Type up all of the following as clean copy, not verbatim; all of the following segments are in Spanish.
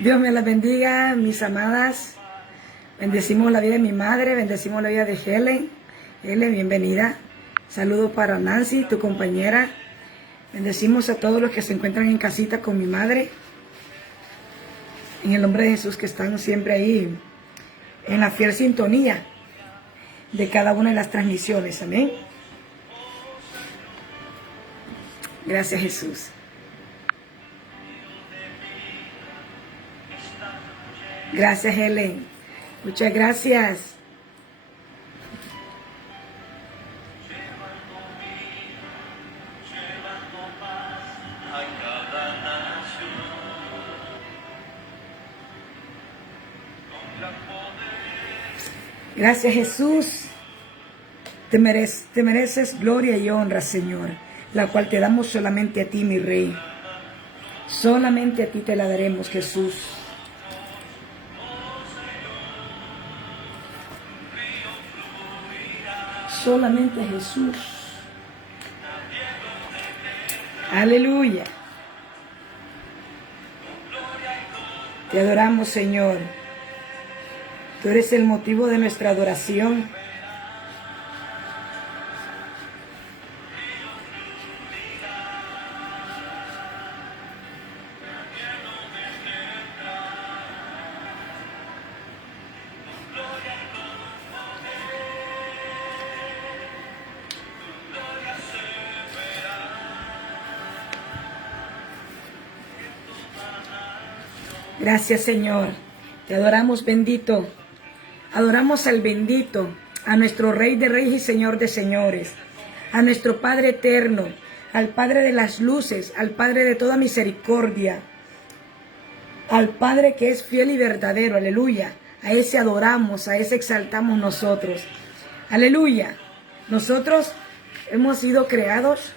Dios me las bendiga, mis amadas. Bendecimos la vida de mi madre, bendecimos la vida de Helen. Helen, bienvenida. Saludos para Nancy, tu compañera. Bendecimos a todos los que se encuentran en casita con mi madre. En el nombre de Jesús, que están siempre ahí en la fiel sintonía de cada una de las transmisiones. Amén. Gracias, Jesús. Gracias, Helen. Muchas gracias. Gracias, Jesús. Te mereces gloria y honra, Señor, la cual te damos solamente a ti, mi Rey. Solamente a ti te la daremos, Jesús. Solamente a Jesús. Aleluya. Te adoramos, Señor. Tú eres el motivo de nuestra adoración. Gracias, Señor. Te adoramos, bendito. Adoramos al bendito, a nuestro Rey de Reyes y Señor de Señores, a nuestro Padre eterno, al Padre de las luces, al Padre de toda misericordia, al Padre que es fiel y verdadero. Aleluya. A ese adoramos, a ese exaltamos nosotros. Aleluya. Nosotros hemos sido creados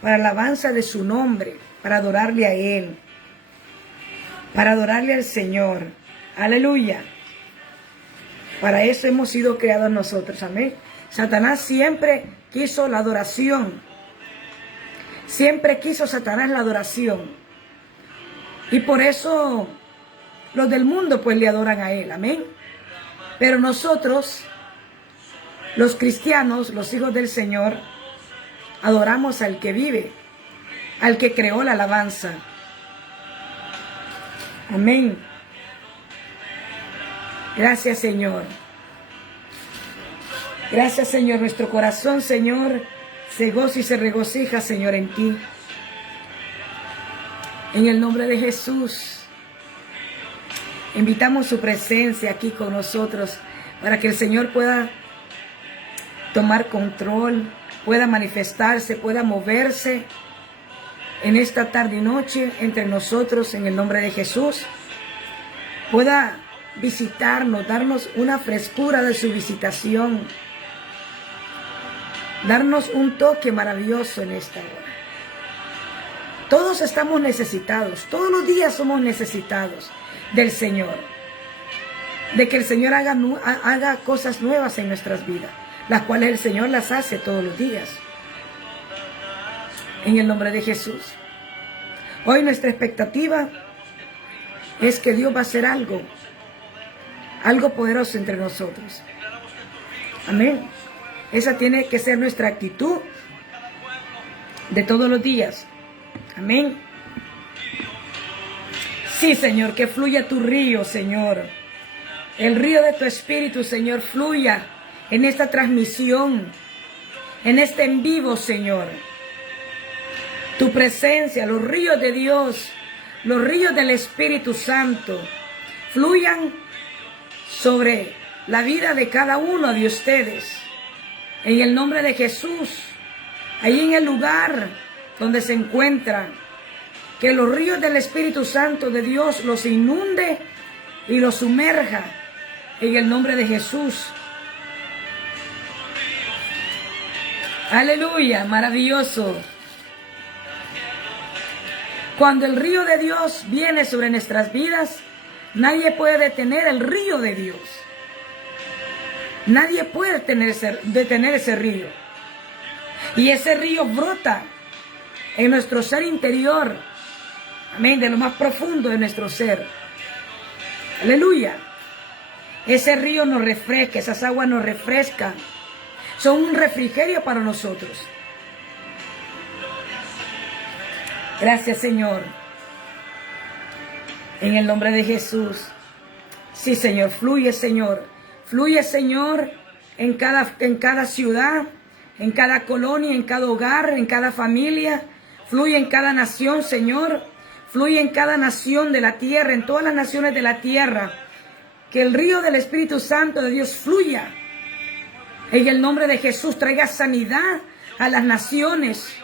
para alabanza de su nombre, para adorarle a Él, para adorarle al Señor. Aleluya. Para eso hemos sido creados nosotros. Amén. Satanás siempre quiso la adoración. Siempre quiso Satanás la adoración. Y por eso los del mundo pues le adoran a él. Amén. Pero nosotros, los cristianos, los hijos del Señor, adoramos al que vive, al que creó la alabanza. Amén. Gracias, Señor. Gracias, Señor. Nuestro corazón, Señor, se goza y se regocija, Señor, en ti. En el nombre de Jesús, invitamos su presencia aquí con nosotros para que el Señor pueda tomar control, pueda manifestarse, pueda moverse en esta tarde y noche entre nosotros, en el nombre de Jesús. Pueda visitarnos, darnos una frescura de su visitación, darnos un toque maravilloso en esta hora. Todos estamos necesitados, todos los días somos necesitados del Señor, de que el Señor haga cosas nuevas en nuestras vidas, las cuales el Señor las hace todos los días. En el nombre de Jesús. Hoy nuestra expectativa es que Dios va a hacer algo poderoso entre nosotros. Amén. Esa tiene que ser nuestra actitud de todos los días. Amén. Sí, Señor, que fluya tu río, Señor. El río de tu espíritu, Señor, fluya en esta transmisión, en este en vivo, Señor. Tu presencia, los ríos de Dios, los ríos del Espíritu Santo, fluyan sobre la vida de cada uno de ustedes. En el nombre de Jesús, ahí en el lugar donde se encuentran, que los ríos del Espíritu Santo de Dios los inunde y los sumerja en el nombre de Jesús. Aleluya, maravilloso. Cuando el río de Dios viene sobre nuestras vidas, nadie puede detener el río de Dios. Nadie puede detener ese río. Y ese río brota en nuestro ser interior. Amén, de lo más profundo de nuestro ser. Aleluya. Ese río nos refresca, esas aguas nos refrescan. Son un refrigerio para nosotros. Gracias, Señor. En el nombre de Jesús. Sí, Señor, fluye, Señor. Fluye, Señor, en cada ciudad, en cada colonia, en cada hogar, en cada familia. Fluye en cada nación, Señor. Fluye en cada nación de la tierra, en todas las naciones de la tierra. Que el río del Espíritu Santo de Dios fluya. En el nombre de Jesús, traiga sanidad a las naciones.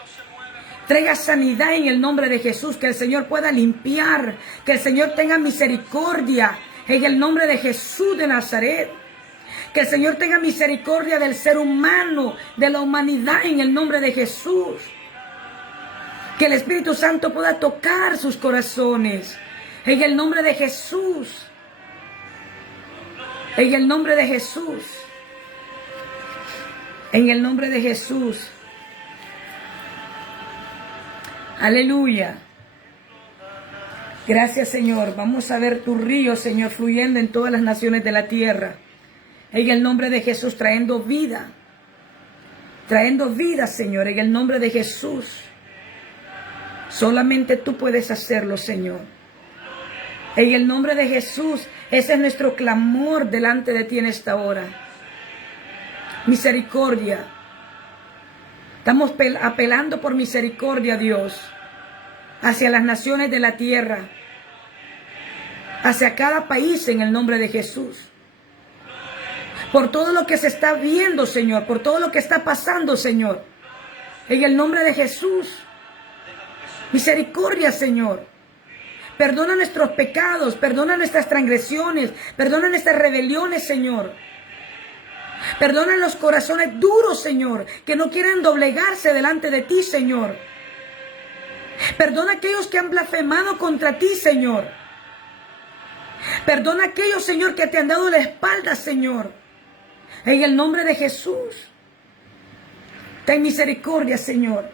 Traiga sanidad en el nombre de Jesús. Que el Señor pueda limpiar. Que el Señor tenga misericordia. En el nombre de Jesús de Nazaret. Que el Señor tenga misericordia del ser humano, de la humanidad en el nombre de Jesús. Que el Espíritu Santo pueda tocar sus corazones. En el nombre de Jesús. En el nombre de Jesús. En el nombre de Jesús. Aleluya. Gracias, Señor. Vamos a ver tu río, Señor, fluyendo en todas las naciones de la tierra. En el nombre de Jesús, trayendo vida. Trayendo vida, Señor, en el nombre de Jesús. Solamente tú puedes hacerlo, Señor. En el nombre de Jesús, ese es nuestro clamor delante de ti en esta hora. Misericordia. Estamos apelando por misericordia, Dios, hacia las naciones de la tierra, hacia cada país en el nombre de Jesús. Por todo lo que se está viendo, Señor, por todo lo que está pasando, Señor, en el nombre de Jesús. Misericordia, Señor. Perdona nuestros pecados, perdona nuestras transgresiones, perdona nuestras rebeliones, Señor. Perdona los corazones duros, Señor, que no quieren doblegarse delante de ti, Señor. Perdona a aquellos que han blasfemado contra ti, Señor. Perdona a aquellos, Señor, que te han dado la espalda, Señor. En el nombre de Jesús. Ten misericordia, Señor.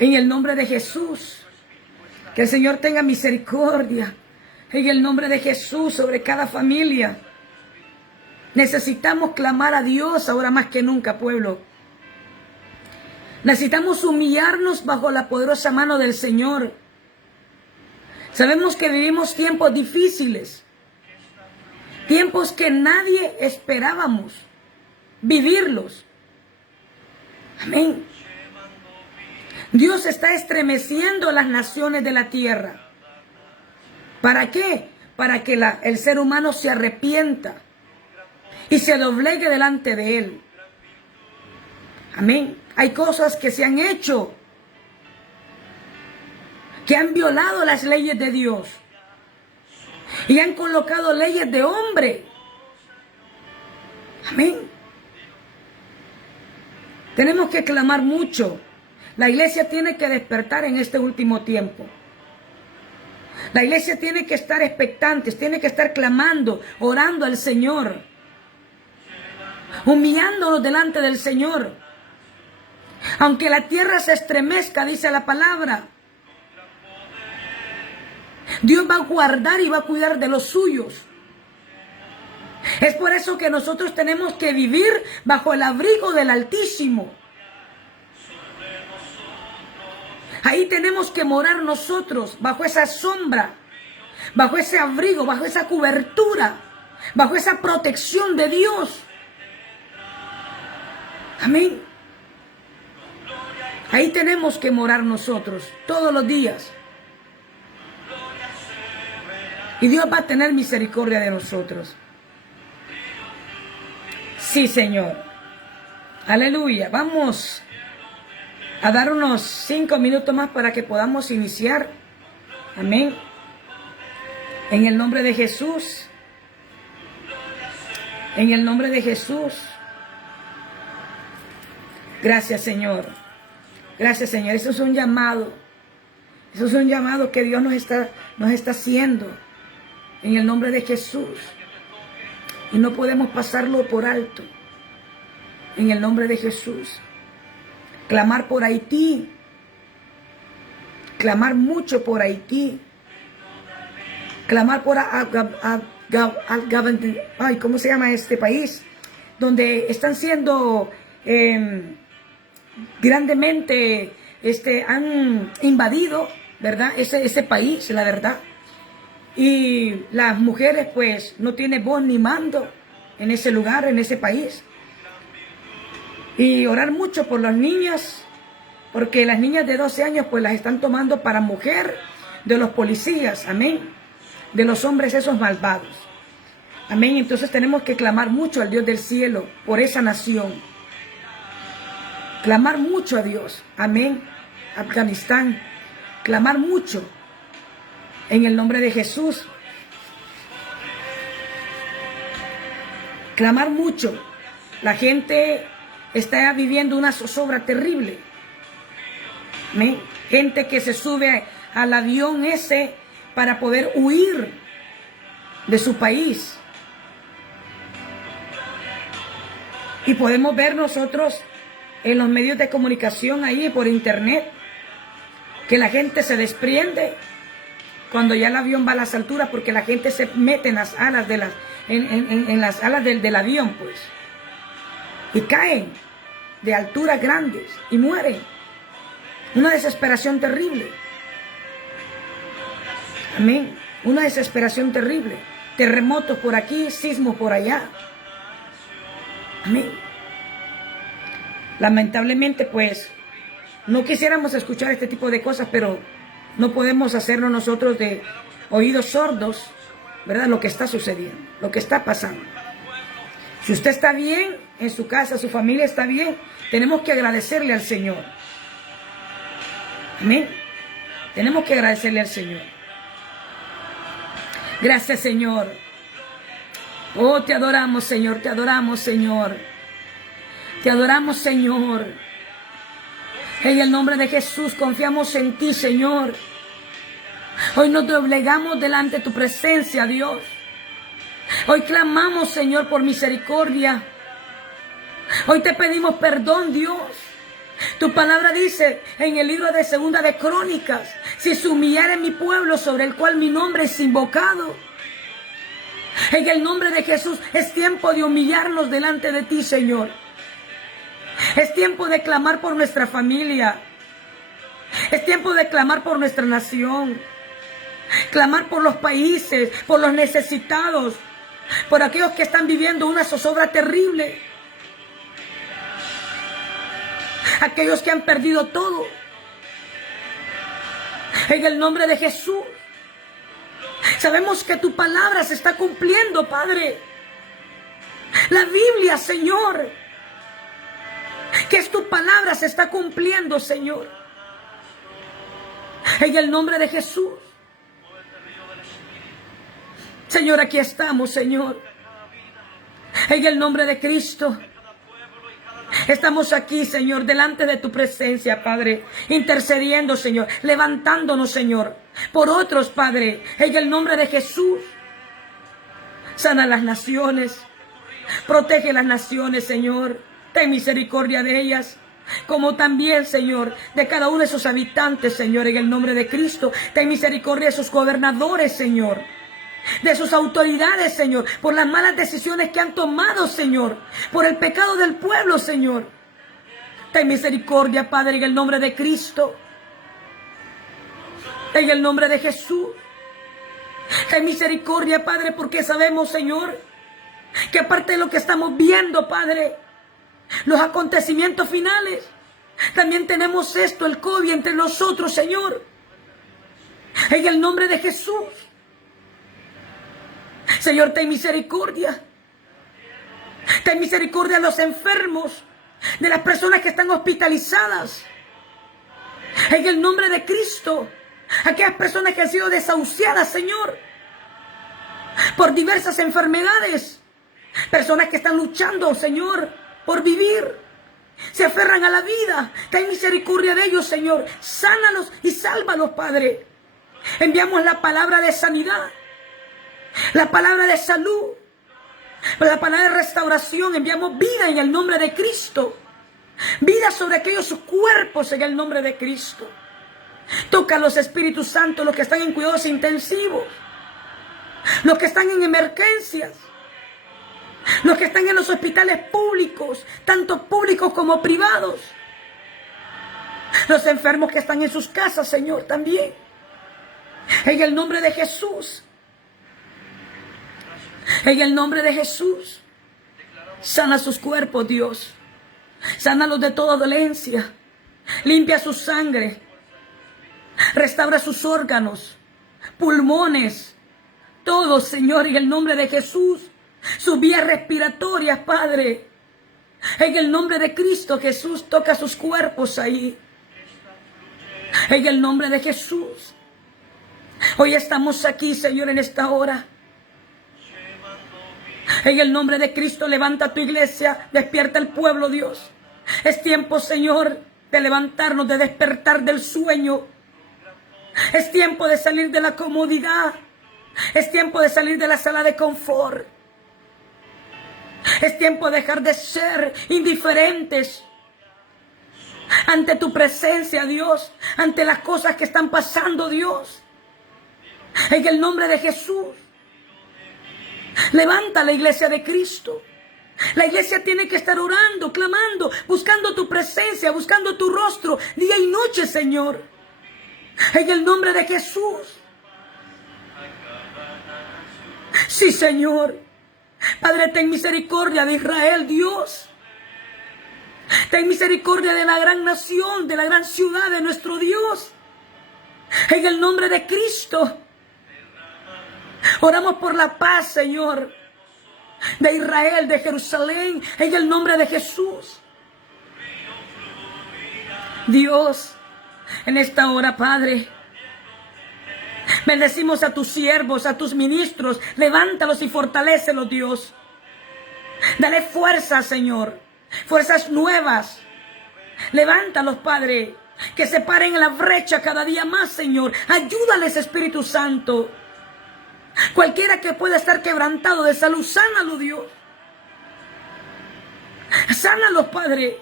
En el nombre de Jesús. Que el Señor tenga misericordia. En el nombre de Jesús sobre cada familia. Necesitamos clamar a Dios ahora más que nunca, pueblo. Necesitamos humillarnos bajo la poderosa mano del Señor. Sabemos que vivimos tiempos difíciles. Tiempos que nadie esperábamos vivirlos. Amén. Dios está estremeciendo las naciones de la tierra. ¿Para qué? Para que el ser humano se arrepienta y se doblegue delante de Él. Amén. Hay cosas que se han hecho, que han violado las leyes de Dios y han colocado leyes de hombre. Amén. Tenemos que clamar mucho. La iglesia tiene que despertar en este último tiempo. La iglesia tiene que estar expectante, tiene que estar clamando, orando al Señor, humillándonos delante del Señor. Aunque la tierra se estremezca, dice la palabra, Dios va a guardar y va a cuidar de los suyos. Es por eso que nosotros tenemos que vivir bajo el abrigo del Altísimo. Ahí tenemos que morar nosotros, bajo esa sombra, bajo ese abrigo, bajo esa cobertura, bajo esa protección de Dios. Amén. Ahí tenemos que morar nosotros, todos los días. Y Dios va a tener misericordia de nosotros. Sí, Señor. Aleluya. Vamos a dar unos 5 minutos más para que podamos iniciar. Amén. En el nombre de Jesús. En el nombre de Jesús. Gracias, Señor. Gracias, Señor. Eso es un llamado. Eso es un llamado que Dios nos está haciendo en el nombre de Jesús. Y no podemos pasarlo por alto. En el nombre de Jesús. Clamar por Haití. Clamar mucho por Haití. Clamar por ¿cómo se llama este país? Donde están siendo grandemente, han invadido, ¿verdad? Ese país, la verdad. Y las mujeres pues no tienen voz ni mando en ese lugar, en ese país. Y orar mucho por las niñas, porque las niñas de 12 años pues las están tomando para mujer de los policías, amén, de los hombres esos malvados, amén. Entonces tenemos que clamar mucho al Dios del cielo por esa nación, clamar mucho a Dios, amén. Afganistán, clamar mucho en el nombre de Jesús, clamar mucho. La gente está viviendo una zozobra terrible. ¿Sí? Gente que se sube al avión ese para poder huir de su país. Y podemos ver nosotros en los medios de comunicación ahí por internet que la gente se desprende cuando ya el avión va a las alturas, porque la gente se mete en las alas en las alas del avión, pues, y caen de alturas grandes y mueren. Una desesperación terrible. Amén. Una desesperación terrible. Terremotos por aquí, sismos por allá. Amén. Lamentablemente, pues, no quisiéramos escuchar este tipo de cosas, pero no podemos hacernos nosotros de oídos sordos, ¿verdad? Lo que está sucediendo, lo que está pasando. Si usted está bien en su casa, su familia está bien, tenemos que agradecerle al Señor. Amén. Tenemos que agradecerle al Señor. Gracias, Señor. Oh, te adoramos, Señor. Te adoramos, Señor. Te adoramos, Señor. En el nombre de Jesús confiamos en ti, Señor. Hoy nos doblegamos delante de tu presencia, Dios. Hoy clamamos, Señor, por misericordia. Hoy te pedimos perdón, Dios. Tu palabra dice en el libro de Segunda de Crónicas: si se humillare mi pueblo sobre el cual mi nombre es invocado. En el nombre de Jesús es tiempo de humillarnos delante de ti, Señor. Es tiempo de clamar por nuestra familia. Es tiempo de clamar por nuestra nación. Clamar por los países, por los necesitados, por aquellos que están viviendo una zozobra terrible. Aquellos que han perdido todo. En el nombre de Jesús. Sabemos que tu palabra se está cumpliendo, Padre. La Biblia, Señor, que es tu palabra, se está cumpliendo, Señor. En el nombre de Jesús. Señor, aquí estamos, Señor. En el nombre de Cristo. Estamos aquí, Señor, delante de tu presencia, Padre, intercediendo, Señor, levantándonos, Señor, por otros, Padre, en el nombre de Jesús. Sana las naciones, protege las naciones, Señor, ten misericordia de ellas, como también, Señor, de cada uno de sus habitantes, Señor, en el nombre de Cristo. Ten misericordia de sus gobernadores, Señor, de sus autoridades, Señor, por las malas decisiones que han tomado, Señor, por el pecado del pueblo, Señor. Ten misericordia, Padre, en el nombre de Cristo, en el nombre de Jesús. Ten misericordia, Padre, porque sabemos, Señor, que aparte de lo que estamos viendo, Padre, los acontecimientos finales, también tenemos esto, el COVID, entre nosotros, Señor, en el nombre de Jesús. Señor, ten misericordia. Ten misericordia de los enfermos, de las personas que están hospitalizadas. En el nombre de Cristo, aquellas personas que han sido desahuciadas, Señor, por diversas enfermedades. Personas que están luchando, Señor, por vivir. Se aferran a la vida. Ten misericordia de ellos, Señor. Sánalos y sálvalos, Padre. Enviamos la palabra de sanidad, la palabra de salud, la palabra de restauración. Enviamos vida en el nombre de Cristo. Vida sobre aquellos cuerpos en el nombre de Cristo. Toca a los Espíritus Santos, los que están en cuidados intensivos, los que están en emergencias, los que están en los hospitales públicos, tanto públicos como privados. Los enfermos que están en sus casas, Señor, también. En el nombre de Jesús. En el nombre de Jesús. Sana sus cuerpos, Dios. Sánalos de toda dolencia. Limpia su sangre. Restaura sus órganos, pulmones, todo, Señor, en el nombre de Jesús. Sus vías respiratorias, Padre. En el nombre de Cristo Jesús, toca sus cuerpos ahí. En el nombre de Jesús. Hoy estamos aquí, Señor, en esta hora. En el nombre de Cristo, levanta tu iglesia, despierta el pueblo, Dios. Es tiempo, Señor, de levantarnos, de despertar del sueño. Es tiempo de salir de la comodidad. Es tiempo de salir de la sala de confort. Es tiempo de dejar de ser indiferentes ante tu presencia, Dios, ante las cosas que están pasando, Dios. En el nombre de Jesús, levanta la iglesia de Cristo. La iglesia tiene que estar orando, clamando, buscando tu presencia, buscando tu rostro, día y noche, Señor. En el nombre de Jesús. Sí, Señor. Padre, ten misericordia de Israel, Dios. Ten misericordia de la gran nación, de la gran ciudad de nuestro Dios. En el nombre de Cristo. Oramos por la paz, Señor, de Israel, de Jerusalén, en el nombre de Jesús. Dios, en esta hora, Padre, bendecimos a tus siervos, a tus ministros. Levántalos y fortalécelos, Dios. Dale fuerzas, Señor, fuerzas nuevas. Levántalos, Padre, que se paren en la brecha cada día más, Señor. Ayúdales, Espíritu Santo. Cualquiera que pueda estar quebrantado de salud, sánalo, Dios. Sánalos, Padre.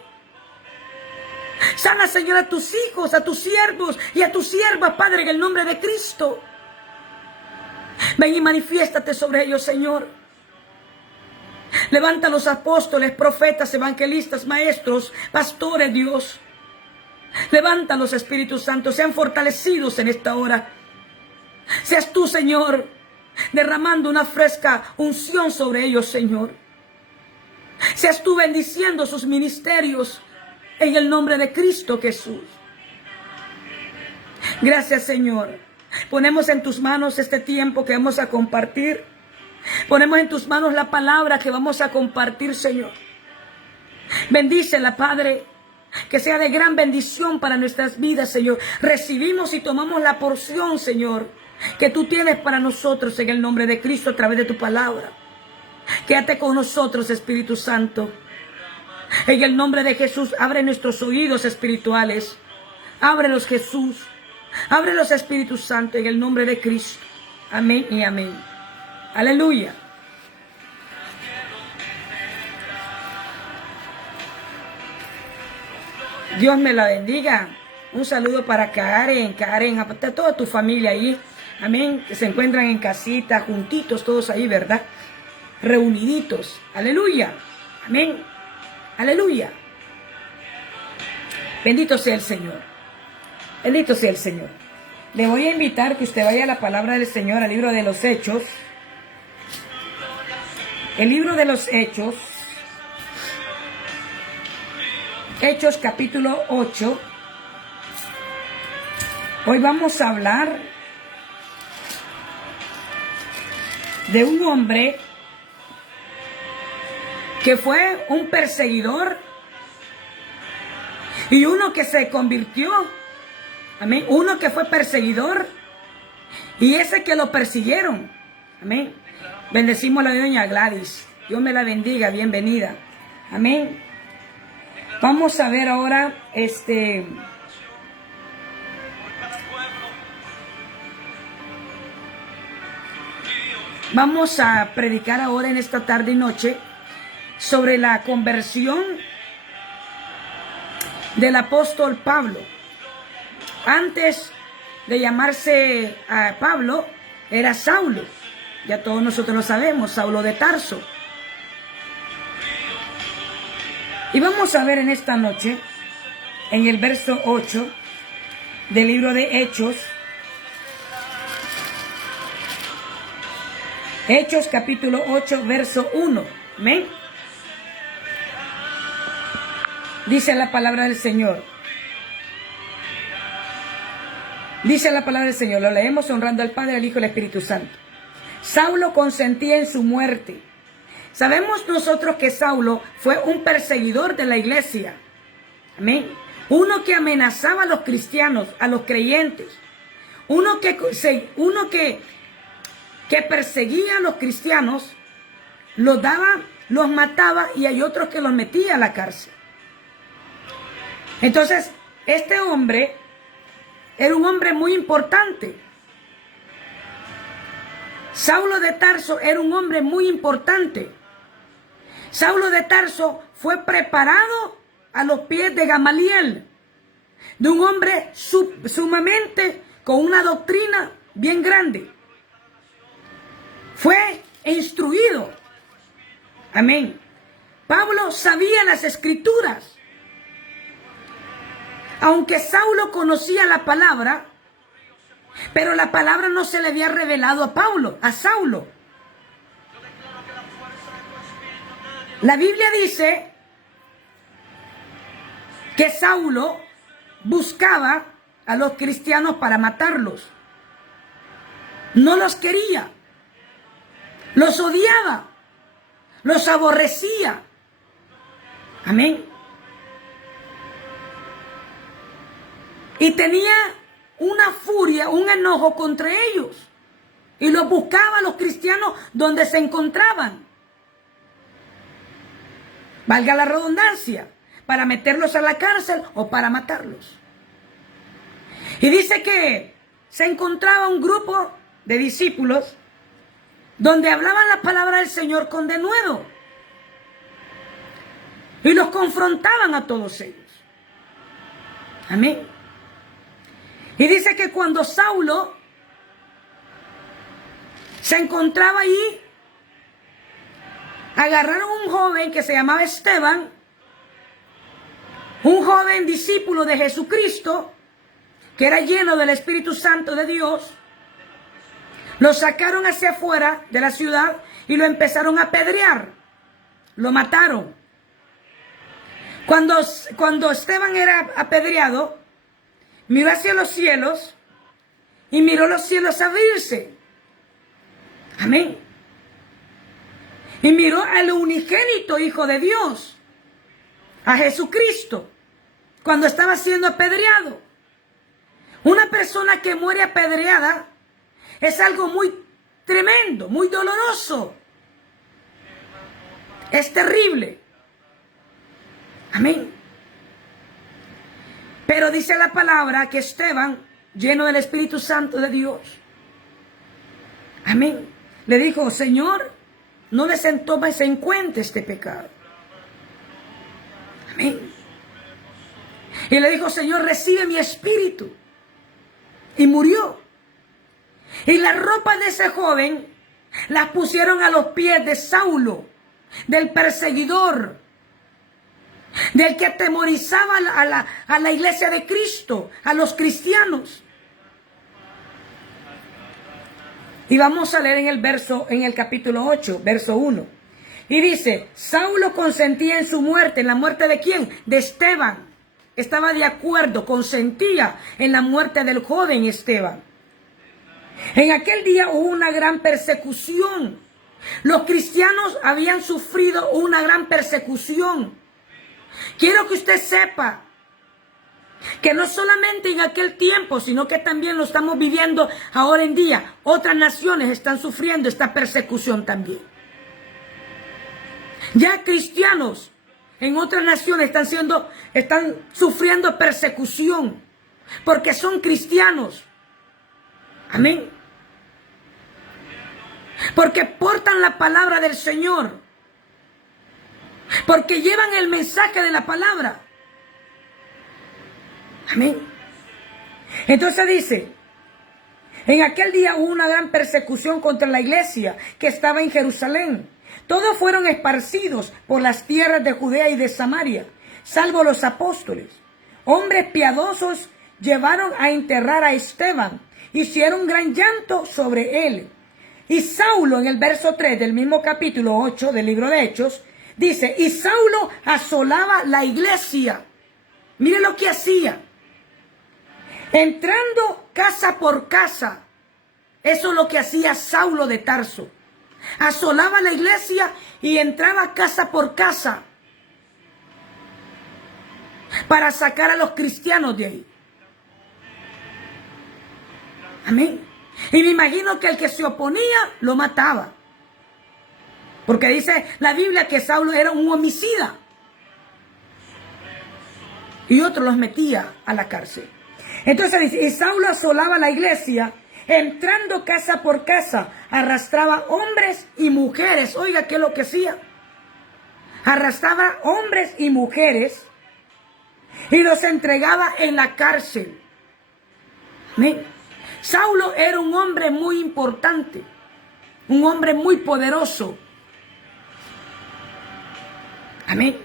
Sana, Señor, a tus hijos, a tus siervos y a tus siervas, Padre, en el nombre de Cristo. Ven y manifiéstate sobre ellos, Señor. Levanta a los apóstoles, profetas, evangelistas, maestros, pastores, Dios. Levanta a los Espíritus Santos, sean fortalecidos en esta hora. Seas tú, Señor, derramando una fresca unción sobre ellos, Señor. Seas tú bendiciendo sus ministerios en el nombre de Cristo Jesús. Gracias, Señor. Ponemos en tus manos este tiempo que vamos a compartir. Ponemos en tus manos la palabra que vamos a compartir, Señor. Bendícela, Padre. Que sea de gran bendición para nuestras vidas, Señor. Recibimos y tomamos la porción, Señor, que tú tienes para nosotros en el nombre de Cristo a través de tu palabra. Quédate con nosotros, Espíritu Santo. En el nombre de Jesús, abre nuestros oídos espirituales. Ábrelos, Jesús. Ábrelos, Espíritu Santo, en el nombre de Cristo. Amén y amén. Aleluya. Dios me la bendiga. Un saludo para Karen, a toda tu familia ahí. Amén. Que se encuentran en casita, juntitos, todos ahí, ¿verdad? Reuniditos. Aleluya. Amén. Aleluya. Bendito sea el Señor. Bendito sea el Señor. Le voy a invitar que usted vaya a la palabra del Señor, al libro de los Hechos. El libro de los Hechos. Hechos capítulo 8. Hoy vamos a hablar de un hombre que fue un perseguidor y uno que se convirtió. Amén. Uno que fue perseguidor y ese que lo persiguieron. Amén. Bendecimos a la doña Gladys. Dios me la bendiga. Bienvenida. Amén. Vamos a ver ahora, vamos a predicar ahora en esta tarde y noche sobre la conversión del apóstol Pablo. Antes de llamarse a Pablo, era Saulo. Ya todos nosotros lo sabemos, Saulo de Tarso. Y vamos a ver en esta noche, en el verso 8 del libro de Hechos, Hechos capítulo 8, verso 1. ¿Amén? Dice la palabra del Señor. Dice la palabra del Señor, lo leemos honrando al Padre, al Hijo y al Espíritu Santo. Saulo consentía en su muerte. Sabemos nosotros que Saulo fue un perseguidor de la iglesia. Amén. Uno que amenazaba a los cristianos, a los creyentes. Uno que perseguía a los cristianos, los daba, los mataba, y hay otros que los metía a la cárcel. Entonces, este hombre era un hombre muy importante. Saulo de Tarso era un hombre muy importante. Saulo de Tarso fue preparado a los pies de Gamaliel, de un hombre sumamente con una doctrina bien grande. Fue instruido. Amén. Pablo sabía las escrituras. Aunque Saulo conocía la palabra, pero la palabra no se le había revelado a Saulo. La Biblia dice que Saulo buscaba a los cristianos para matarlos. No los quería. Los odiaba. Los aborrecía. Amén. Y tenía una furia, un enojo contra ellos. Y los buscaba a los cristianos donde se encontraban. Valga la redundancia, para meterlos a la cárcel o para matarlos. Y dice que se encontraba un grupo de discípulos donde hablaban la palabra del Señor con denuedo. Y los confrontaban a todos ellos. Amén. Y dice que cuando Saulo se encontraba allí, agarraron a un joven que se llamaba Esteban, un joven discípulo de Jesucristo, que era lleno del Espíritu Santo de Dios. Lo sacaron hacia afuera de la ciudad y lo empezaron a apedrear. Lo mataron. Cuando Esteban era apedreado, miró hacia los cielos y miró los cielos abrirse. Amén. Y miró al unigénito Hijo de Dios, a Jesucristo, cuando estaba siendo apedreado. Una persona que muere apedreada es algo muy tremendo, muy doloroso. Es terrible. Amén. Pero dice la palabra que Esteban, lleno del Espíritu Santo de Dios, amén, le dijo: Señor, no les tomes en cuenta este pecado. Amén. Y le dijo: Señor, recibe mi espíritu. Y murió. Y la ropa de ese joven las pusieron a los pies de Saulo, del perseguidor, del que atemorizaba a la iglesia de Cristo, a los cristianos. Y vamos a leer en el capítulo 8, verso 1. Y dice: Saulo consentía en su muerte. ¿En la muerte de quién? De Esteban. Estaba de acuerdo, consentía en la muerte del joven Esteban. En aquel día hubo una gran persecución. Los cristianos habían sufrido una gran persecución. Quiero que usted sepa que no solamente en aquel tiempo, sino que también lo estamos viviendo ahora en día. Otras naciones están sufriendo esta persecución también. Ya cristianos en otras naciones están sufriendo persecución porque son cristianos. Amén. Porque portan la palabra del Señor. Porque llevan el mensaje de la palabra. Amén. Entonces dice, en aquel día hubo una gran persecución contra la iglesia que estaba en Jerusalén. Todos fueron esparcidos por las tierras de Judea y de Samaria, salvo los apóstoles. Hombres piadosos llevaron a enterrar a Esteban, hicieron un gran llanto sobre él. Y Saulo, en el verso 3 del mismo capítulo 8 del libro de Hechos, dice, y Saulo asolaba la iglesia. Mire lo que hacía. Entrando casa por casa. Eso es lo que hacía Saulo de Tarso. Asolaba la iglesia y entraba casa por casa para sacar a los cristianos de ahí. Amén. Y me imagino que el que se oponía lo mataba. Porque dice la Biblia que Saulo era un homicida. Y otros los metía a la cárcel. Entonces dice, y Saulo asolaba la iglesia, entrando casa por casa, arrastraba hombres y mujeres. Oiga, ¿qué es lo que hacía? Arrastraba hombres y mujeres y los entregaba en la cárcel. Amén. Saulo era un hombre muy importante, un hombre muy poderoso. Amén.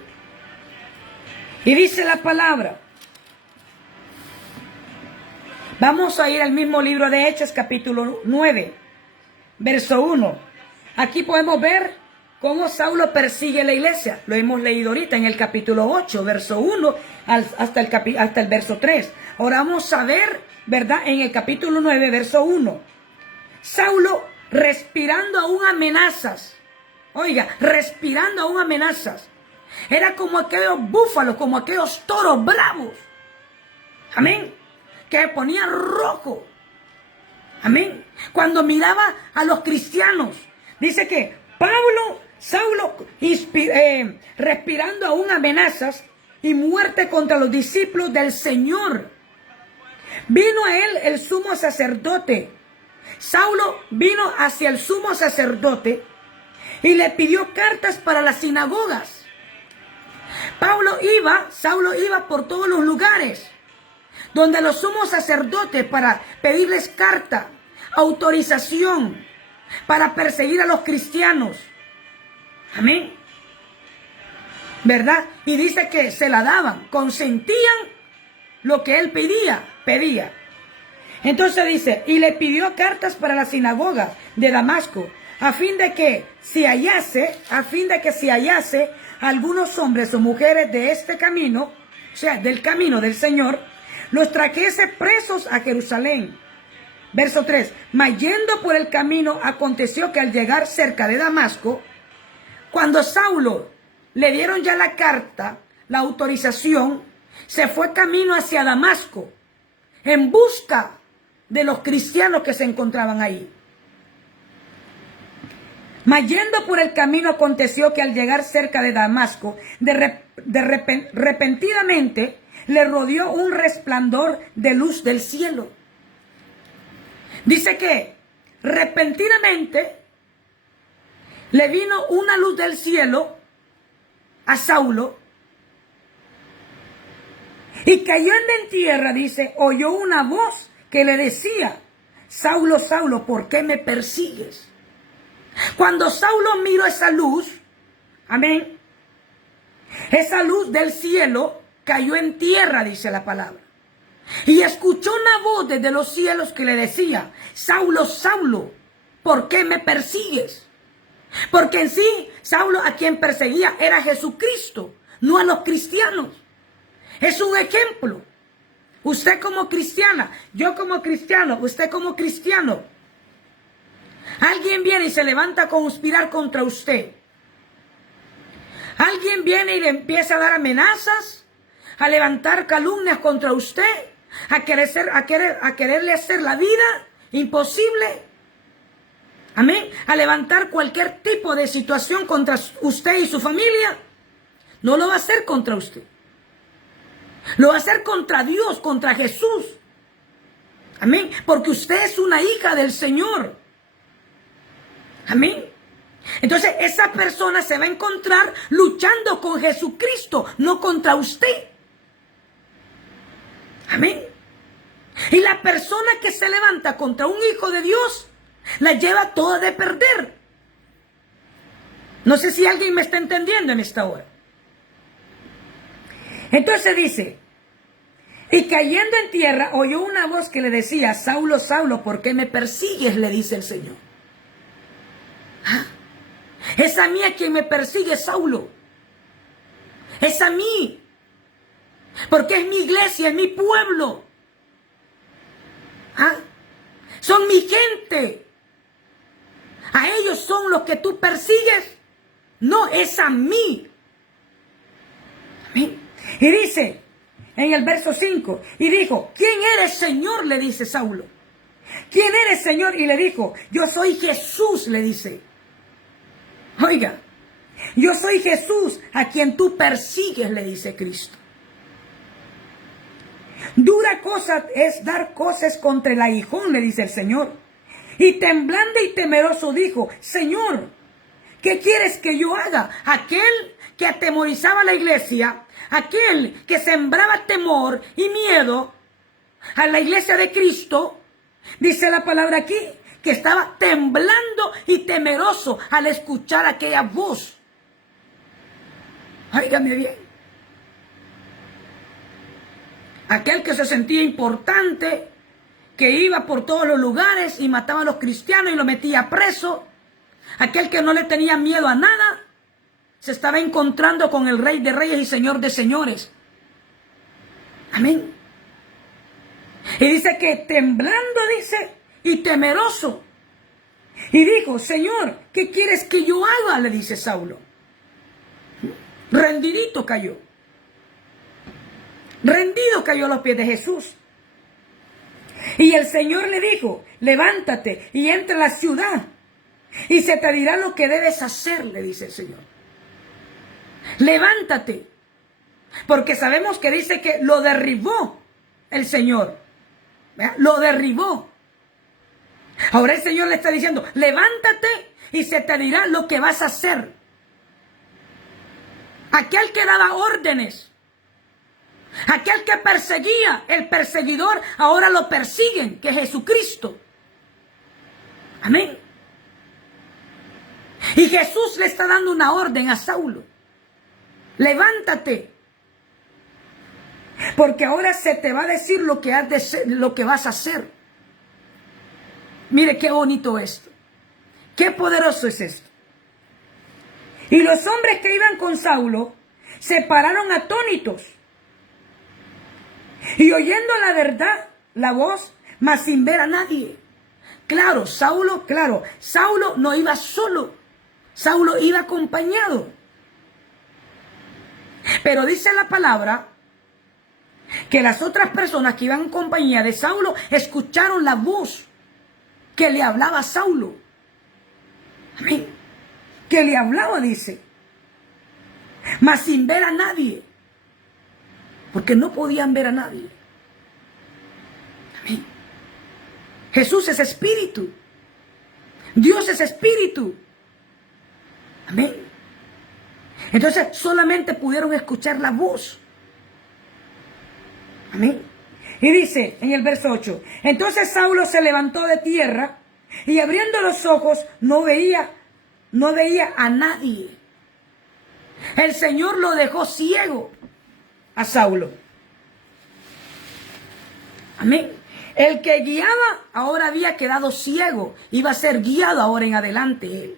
Y dice la palabra. Vamos a ir al mismo libro de Hechos, capítulo 9, verso 1. Aquí podemos ver cómo Saulo persigue la iglesia. Lo hemos leído ahorita en el capítulo 8, verso 1 hasta el verso 3. Ahora vamos a ver, ¿verdad? En el capítulo 9, verso 1. Saulo respirando aún amenazas. Oiga, respirando aún amenazas. Era como aquellos búfalos, como aquellos toros bravos. Amén. Que ponía rojo. Amén. Cuando miraba a los cristianos. Dice que Saulo, respirando aún amenazas y muerte contra los discípulos del Señor. Vino a él el sumo sacerdote. Saulo vino hacia el sumo sacerdote y le pidió cartas para las sinagogas. Saulo iba por todos los lugares donde los sumos sacerdotes para pedirles carta, autorización para perseguir a los cristianos. Amén. ¿Verdad? Y dice que se la daban, consentían lo que él pedía. Entonces dice, y le pidió cartas para la sinagoga de Damasco, a fin de que si hallase algunos hombres o mujeres de este camino, o sea, del camino del Señor, los trajese presos a Jerusalén. Verso 3. Mas yendo por el camino, aconteció que al llegar cerca de Damasco, cuando Saulo le dieron ya la carta, la autorización, se fue camino hacia Damasco, en busca de los cristianos que se encontraban ahí. Mas yendo por el camino, aconteció que al llegar cerca de Damasco, repentinamente le rodeó un resplandor de luz del cielo. Dice que repentinamente le vino una luz del cielo a Saulo y cayendo en tierra, dice, oyó una voz que le decía, Saulo, Saulo, ¿por qué me persigues? Cuando Saulo miró esa luz, amén, esa luz del cielo cayó en tierra, dice la palabra. Y escuchó una voz desde los cielos que le decía, Saulo, Saulo, ¿por qué me persigues? Porque en sí, Saulo a quien perseguía era Jesucristo, no a los cristianos. Es un ejemplo. Usted como cristiana, yo como cristiano, usted como cristiano. Alguien viene y se levanta a conspirar contra usted. Alguien viene y le empieza a dar amenazas, a levantar calumnias contra usted, a quererle hacer la vida imposible. Amén. A levantar cualquier tipo de situación contra usted y su familia. No lo va a hacer contra usted. Lo va a hacer contra Dios, contra Jesús. Amén. Porque usted es una hija del Señor. Amén. Entonces esa persona se va a encontrar luchando con Jesucristo, no contra usted. Amén. Y la persona que se levanta contra un hijo de Dios, la lleva toda de perder. No sé si alguien me está entendiendo en esta hora. Entonces dice, y cayendo en tierra, oyó una voz que le decía, Saulo, Saulo, ¿por qué me persigues? Le dice el Señor. ¿Ah? Es a mí a quien me persigue Saulo. Es a mí. Porque es mi iglesia, es mi pueblo. ¿Ah? Son mi gente. A ellos son los que tú persigues. No, es a mí. Amén. Y dice en el verso 5, y dijo, ¿quién eres, Señor? Le dice Saulo. ¿Quién eres, Señor? Y le dijo, yo soy Jesús, le dice. Oiga, yo soy Jesús a quien tú persigues, le dice Cristo. Dura cosa es dar cosas contra el aguijón, le dice el Señor. Y temblando y temeroso dijo, Señor, ¿qué quieres que yo haga? Aquel que atemorizaba a la iglesia, aquel que sembraba temor y miedo a la iglesia de Cristo, dice la palabra aquí, que estaba temblando y temeroso al escuchar aquella voz. Óigame bien. Aquel que se sentía importante, que iba por todos los lugares y mataba a los cristianos y los metía preso. Aquel que no le tenía miedo a nada, se estaba encontrando con el Rey de Reyes y Señor de Señores. Amén. Y dice que temblando, dice, y temeroso. Y dijo, Señor, ¿qué quieres que yo haga? Le dice Saulo. Rendidito cayó. Rendido cayó a los pies de Jesús. Y el Señor le dijo, levántate y entra a la ciudad y se te dirá lo que debes hacer, le dice el Señor. Levántate. Porque sabemos que dice que lo derribó el Señor. ¿Verdad? Lo derribó. Ahora el Señor le está diciendo, levántate y se te dirá lo que vas a hacer. Aquel que daba órdenes, aquel que perseguía, el perseguidor, ahora lo persiguen, que es Jesucristo. Amén. Y Jesús le está dando una orden a Saulo. Levántate. Porque ahora se te va a decir lo que vas a hacer. Mire qué bonito esto. Qué poderoso es esto. Y los hombres que iban con Saulo se pararon atónitos. Y oyendo la verdad, la voz, mas sin ver a nadie. Claro, Saulo no iba solo. Saulo iba acompañado. Pero dice la palabra que las otras personas que iban en compañía de Saulo escucharon la voz que le hablaba a Saulo. Amén. Que le hablaba, dice. Mas sin ver a nadie. Porque no podían ver a nadie. Amén. Jesús es espíritu. Dios es espíritu. Amén. Entonces solamente pudieron escuchar la voz. Amén. Y dice en el verso 8, entonces Saulo se levantó de tierra y abriendo los ojos no veía a nadie. El Señor lo dejó ciego a Saulo. Amén. El que guiaba ahora había quedado ciego. Iba a ser guiado ahora en adelante él.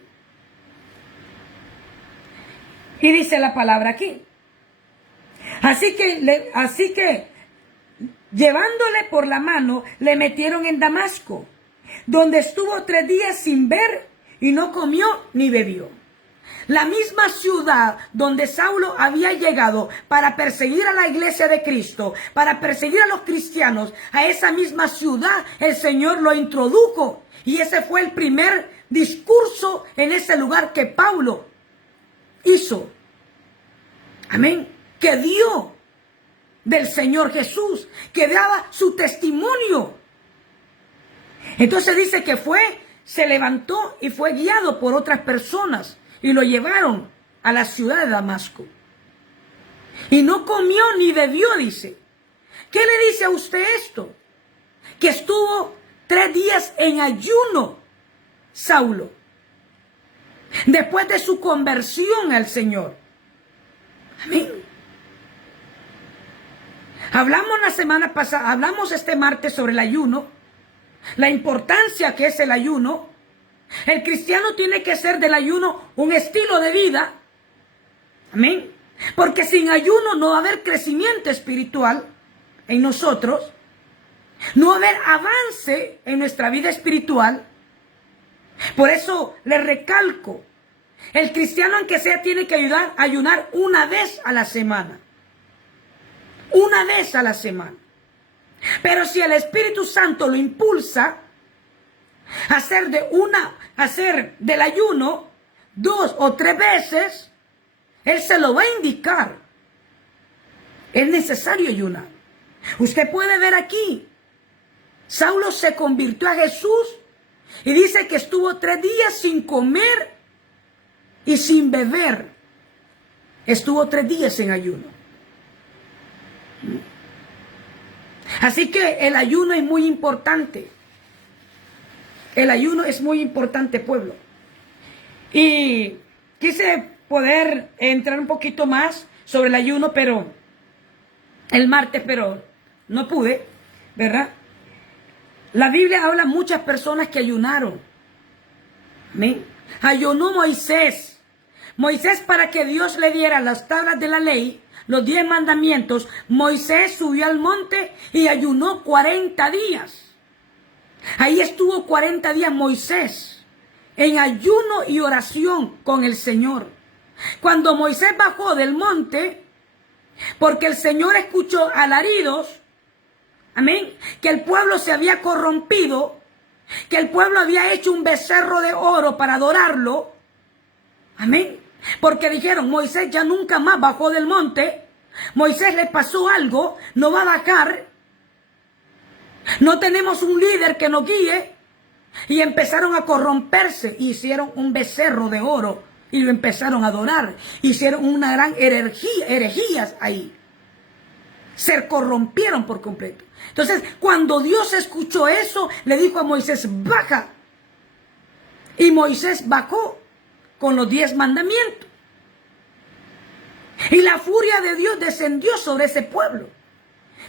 Y dice la palabra aquí. Así que llevándole por la mano, le metieron en Damasco, donde estuvo 3 días sin ver y no comió ni bebió. La misma ciudad donde Saulo había llegado para perseguir a la iglesia de Cristo, para perseguir a los cristianos, a esa misma ciudad el Señor lo introdujo. Y ese fue el primer discurso en ese lugar que Pablo hizo. Amén. Que dio del Señor Jesús, que daba su testimonio. Entonces dice que se levantó y fue guiado por otras personas y lo llevaron a la ciudad de Damasco. Y no comió ni bebió, dice. ¿Qué le dice a usted esto? Que estuvo 3 días en ayuno, Saulo, después de su conversión al Señor. Amén. Hablamos la semana pasada, hablamos este martes sobre el ayuno, la importancia que es el ayuno. El cristiano tiene que hacer del ayuno un estilo de vida. Amén. Porque sin ayuno no va a haber crecimiento espiritual en nosotros. No va a haber avance en nuestra vida espiritual. Por eso le recalco, el cristiano aunque sea tiene que ayunar una vez a la semana. Una vez a la semana. Pero si el Espíritu Santo lo impulsa a hacer del ayuno 2 o 3 veces, Él se lo va a indicar. Es necesario ayunar. Usted puede ver aquí, Saulo se convirtió a Jesús y dice que estuvo 3 días sin comer y sin beber. Estuvo 3 días en ayuno. Así que el ayuno es muy importante. El ayuno es muy importante, pueblo. Y quise poder entrar un poquito más sobre el ayuno, pero el martes, pero no pude, ¿verdad? La Biblia habla de muchas personas que ayunaron. ¿Amén? Ayunó Moisés. Moisés, para que Dios le diera las tablas de la ley, los 10 mandamientos, Moisés subió al monte y ayunó 40 días. Ahí estuvo 40 días Moisés en ayuno y oración con el Señor. Cuando Moisés bajó del monte, porque el Señor escuchó alaridos, amén, que el pueblo se había corrompido, que el pueblo había hecho un becerro de oro para adorarlo, amén, porque dijeron, Moisés ya nunca más bajó del monte, Moisés le pasó algo, no va a bajar, no tenemos un líder que nos guíe, y empezaron a corromperse, hicieron un becerro de oro, y lo empezaron a adorar, hicieron una gran herejías ahí, se corrompieron por completo. Entonces, cuando Dios escuchó eso, le dijo a Moisés, baja, y Moisés bajó con los 10 mandamientos. Y la furia de Dios descendió sobre ese pueblo.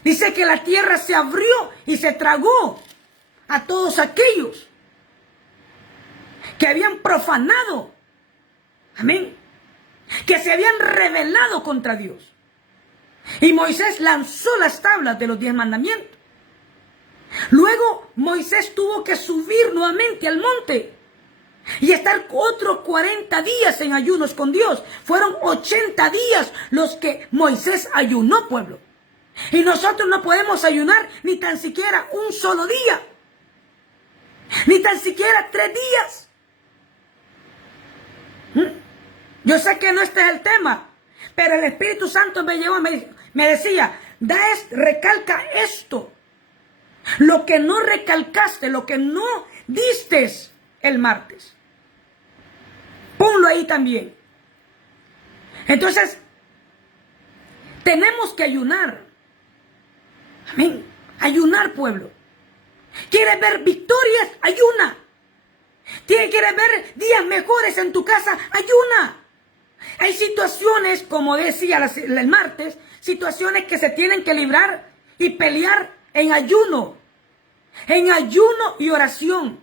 Dice que la tierra se abrió y se tragó a todos aquellos que habían profanado, amén, que se habían rebelado contra Dios. Y Moisés lanzó las tablas de los 10 mandamientos. Luego Moisés tuvo que subir nuevamente al monte y estar otros 40 días en ayunos con Dios. Fueron 80 días los que Moisés ayunó, pueblo. Y nosotros no podemos ayunar ni tan siquiera un solo día. Ni tan siquiera 3 días. Yo sé que no este es el tema, pero el Espíritu Santo me llevó, me decía, recalca esto. Lo que no recalcaste, lo que no diste el martes. Ponlo ahí también. Entonces, tenemos que ayunar. Amén. Ayunar, pueblo. ¿Quieres ver victorias? Ayuna. ¿Quieres ver días mejores en tu casa? Ayuna. Hay situaciones, como decía el martes, situaciones que se tienen que librar y pelear en ayuno y oración.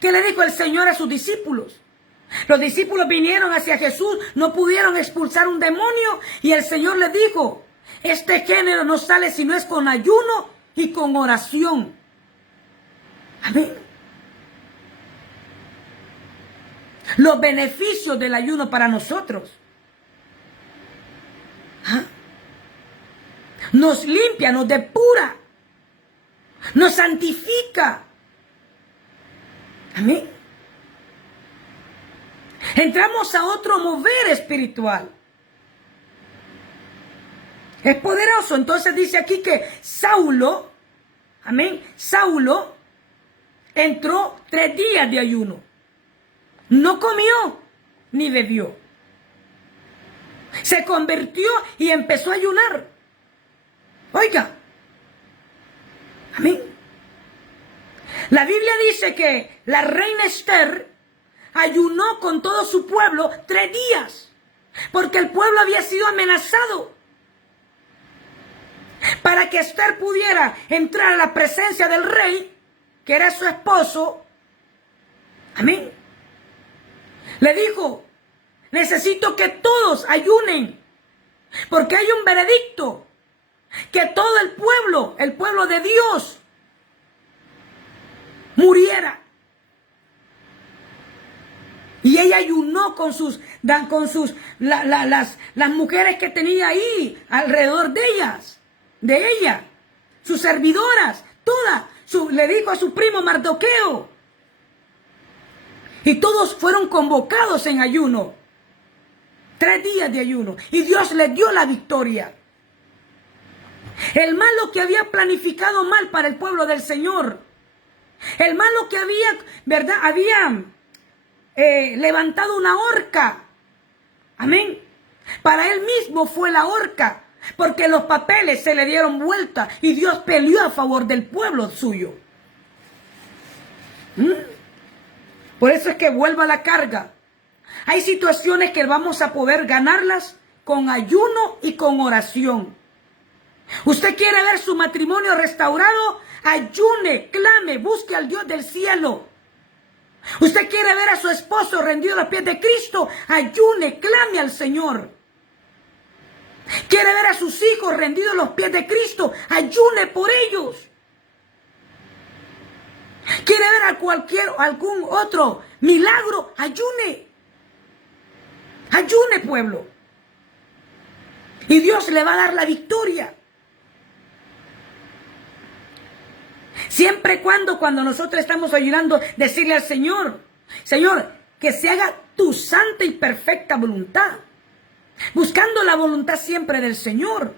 ¿Qué le dijo el Señor a sus discípulos? Los discípulos vinieron hacia Jesús, no pudieron expulsar un demonio y el Señor les dijo, este género no sale si no es con ayuno y con oración. Amén. Los beneficios del ayuno para nosotros. ¿Ah? Nos limpia, nos depura, nos santifica. Amén. Entramos a otro mover espiritual. Es poderoso. Entonces dice aquí que Saulo, amén, Saulo entró 3 días de ayuno. No comió ni bebió. Se convirtió y empezó a ayunar. Oiga, amén. La Biblia dice que la reina Esther ayunó con todo su pueblo 3 días, porque el pueblo había sido amenazado. Para que Esther pudiera entrar a la presencia del rey, que era su esposo, amén, le dijo: necesito que todos ayunen, porque hay un veredicto, que todo el pueblo de Dios, muriera. Y ella ayunó con las mujeres que tenía ahí alrededor de ella, sus servidoras, todas. Le dijo a su primo Mardoqueo. Y todos fueron convocados en ayuno. 3 días de ayuno. Y Dios les dio la victoria. El malo que había planificado mal para el pueblo del Señor. El malo que había, ¿verdad? Había levantado una horca. Amén. Para él mismo fue la horca. Porque los papeles se le dieron vuelta. Y Dios peleó a favor del pueblo suyo. Por eso es que vuelva la carga. Hay situaciones que vamos a poder ganarlas con ayuno y con oración. ¿Usted quiere ver su matrimonio restaurado? Ayune, clame, busque al Dios del cielo. ¿Usted quiere ver a su esposo rendido a los pies de Cristo? Ayune, clame al Señor. ¿Quiere ver a sus hijos rendidos a los pies de Cristo? Ayune por ellos. ¿Quiere ver a algún otro milagro? Ayune. Ayune, pueblo. Y Dios le va a dar la victoria. Siempre y cuando nosotros estamos ayunando, decirle al Señor: Señor, que se haga tu santa y perfecta voluntad. Buscando la voluntad siempre del Señor.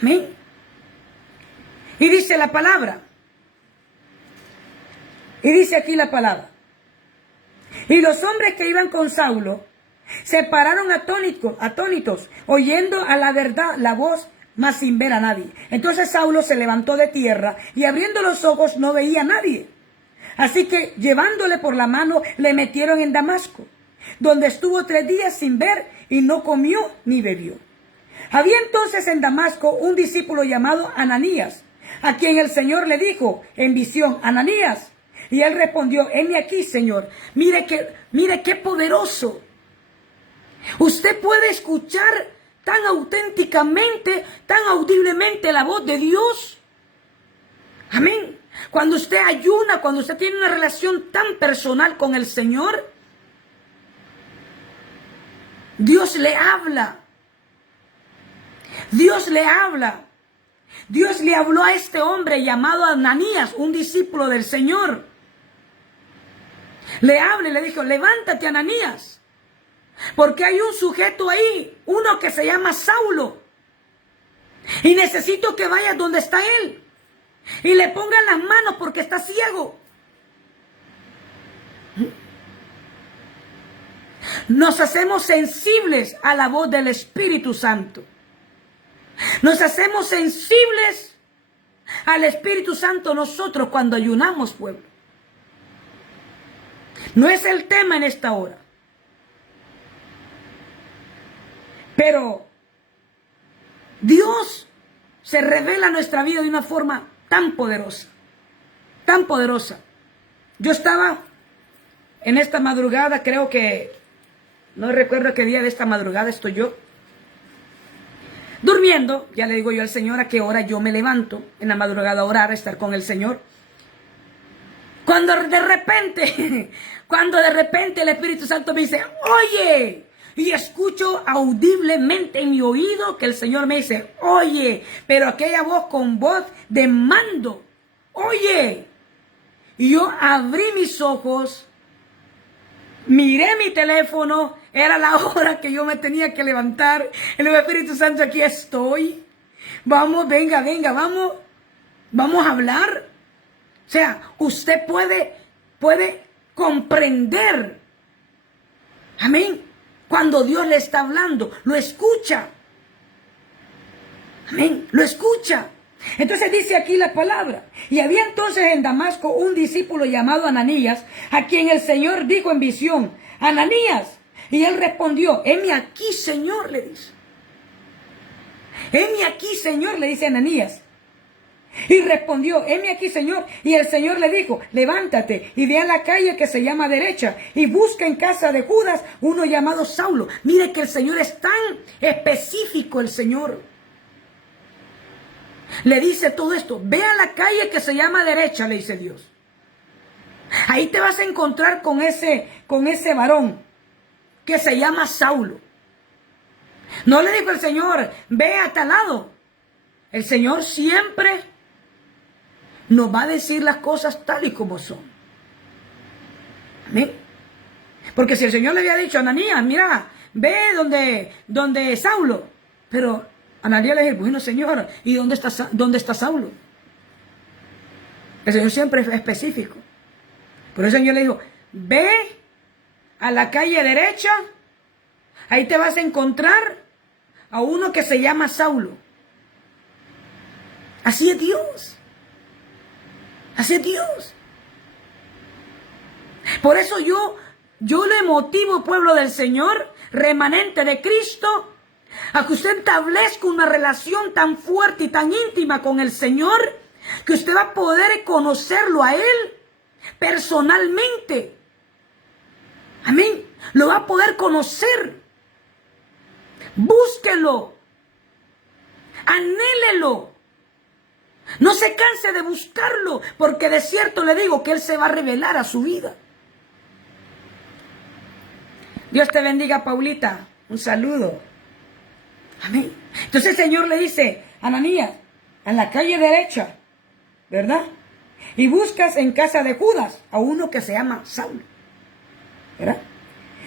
Amén. Y dice la palabra. Y dice aquí la palabra: y los hombres que iban con Saulo se pararon atónitos, oyendo a la verdad la voz, mas sin ver a nadie. Entonces Saulo se levantó de tierra y abriendo los ojos no veía a nadie. Así que llevándole por la mano le metieron en Damasco, donde estuvo 3 días sin ver y no comió ni bebió. Había entonces en Damasco un discípulo llamado Ananías, a quien el Señor le dijo en visión: Ananías. Y él respondió: heme aquí, Señor. Mire qué poderoso. Usted puede escuchar tan auténticamente, tan audiblemente la voz de Dios. Amén. Cuando usted ayuna, cuando usted tiene una relación tan personal con el Señor, Dios le habla. Dios le habla. Dios le habló a este hombre llamado Ananías, un discípulo del Señor. Le habla y le dijo: levántate, Ananías, porque hay un sujeto ahí, uno que se llama Saulo, y necesito que vayas donde está él y le pongan las manos porque está ciego. Nos hacemos sensibles a la voz del Espíritu Santo. Nos hacemos sensibles al Espíritu Santo nosotros cuando ayunamos, pueblo. No es el tema en esta hora. Pero Dios se revela en nuestra vida de una forma tan poderosa. Tan poderosa. Yo estaba en esta madrugada, creo que, no recuerdo qué día de esta madrugada estoy yo, durmiendo. Ya le digo yo al Señor a qué hora yo me levanto en la madrugada a orar, a estar con el Señor. Cuando de repente el Espíritu Santo me dice: oye, y escucho audiblemente en mi oído que el Señor me dice: oye, pero aquella voz con voz de mando: oye. Y yo abrí mis ojos, miré mi teléfono, era la hora que yo me tenía que levantar. El Espíritu Santo, aquí estoy. Vamos, venga, vamos a hablar. O sea, usted puede comprender. Amén. Cuando Dios le está hablando, lo escucha. Amén, lo escucha. Entonces dice aquí la palabra. Y había entonces en Damasco un discípulo llamado Ananías, a quien el Señor dijo en visión: Ananías. Y él respondió: heme aquí, Señor, le dice. Heme aquí, Señor, le dice Ananías. Y respondió: heme aquí, Señor. Y el Señor le dijo: levántate y ve a la calle que se llama Derecha y busca en casa de Judas uno llamado Saulo. Mire que el Señor es tan específico, el Señor. Le dice todo esto: ve a la calle que se llama Derecha, le dice Dios. Ahí te vas a encontrar con ese varón que se llama Saulo. No le dijo el Señor: ve a tal lado. El Señor siempre nos va a decir las cosas tal y como son. Amén. Porque si el Señor le había dicho a Ananías: mira, ve donde Saulo. Pero Ananías le dijo: bueno, Señor, ¿y dónde está Saulo? El Señor siempre es específico. Por eso el Señor le dijo: ve a la calle derecha, ahí te vas a encontrar a uno que se llama Saulo. Así es Dios. Así es Dios. Por eso yo le motivo, pueblo del Señor, remanente de Cristo, a que usted establezca una relación tan fuerte y tan íntima con el Señor, que usted va a poder conocerlo a Él personalmente. Amén. Lo va a poder conocer. Búsquelo. Anhélelo. No se canse de buscarlo, porque de cierto le digo que Él se va a revelar a su vida. Dios te bendiga, Paulita. Un saludo. Amén. Entonces el Señor le dice: Ananías, en la calle derecha, ¿verdad? Y buscas en casa de Judas a uno que se llama Saulo, ¿verdad?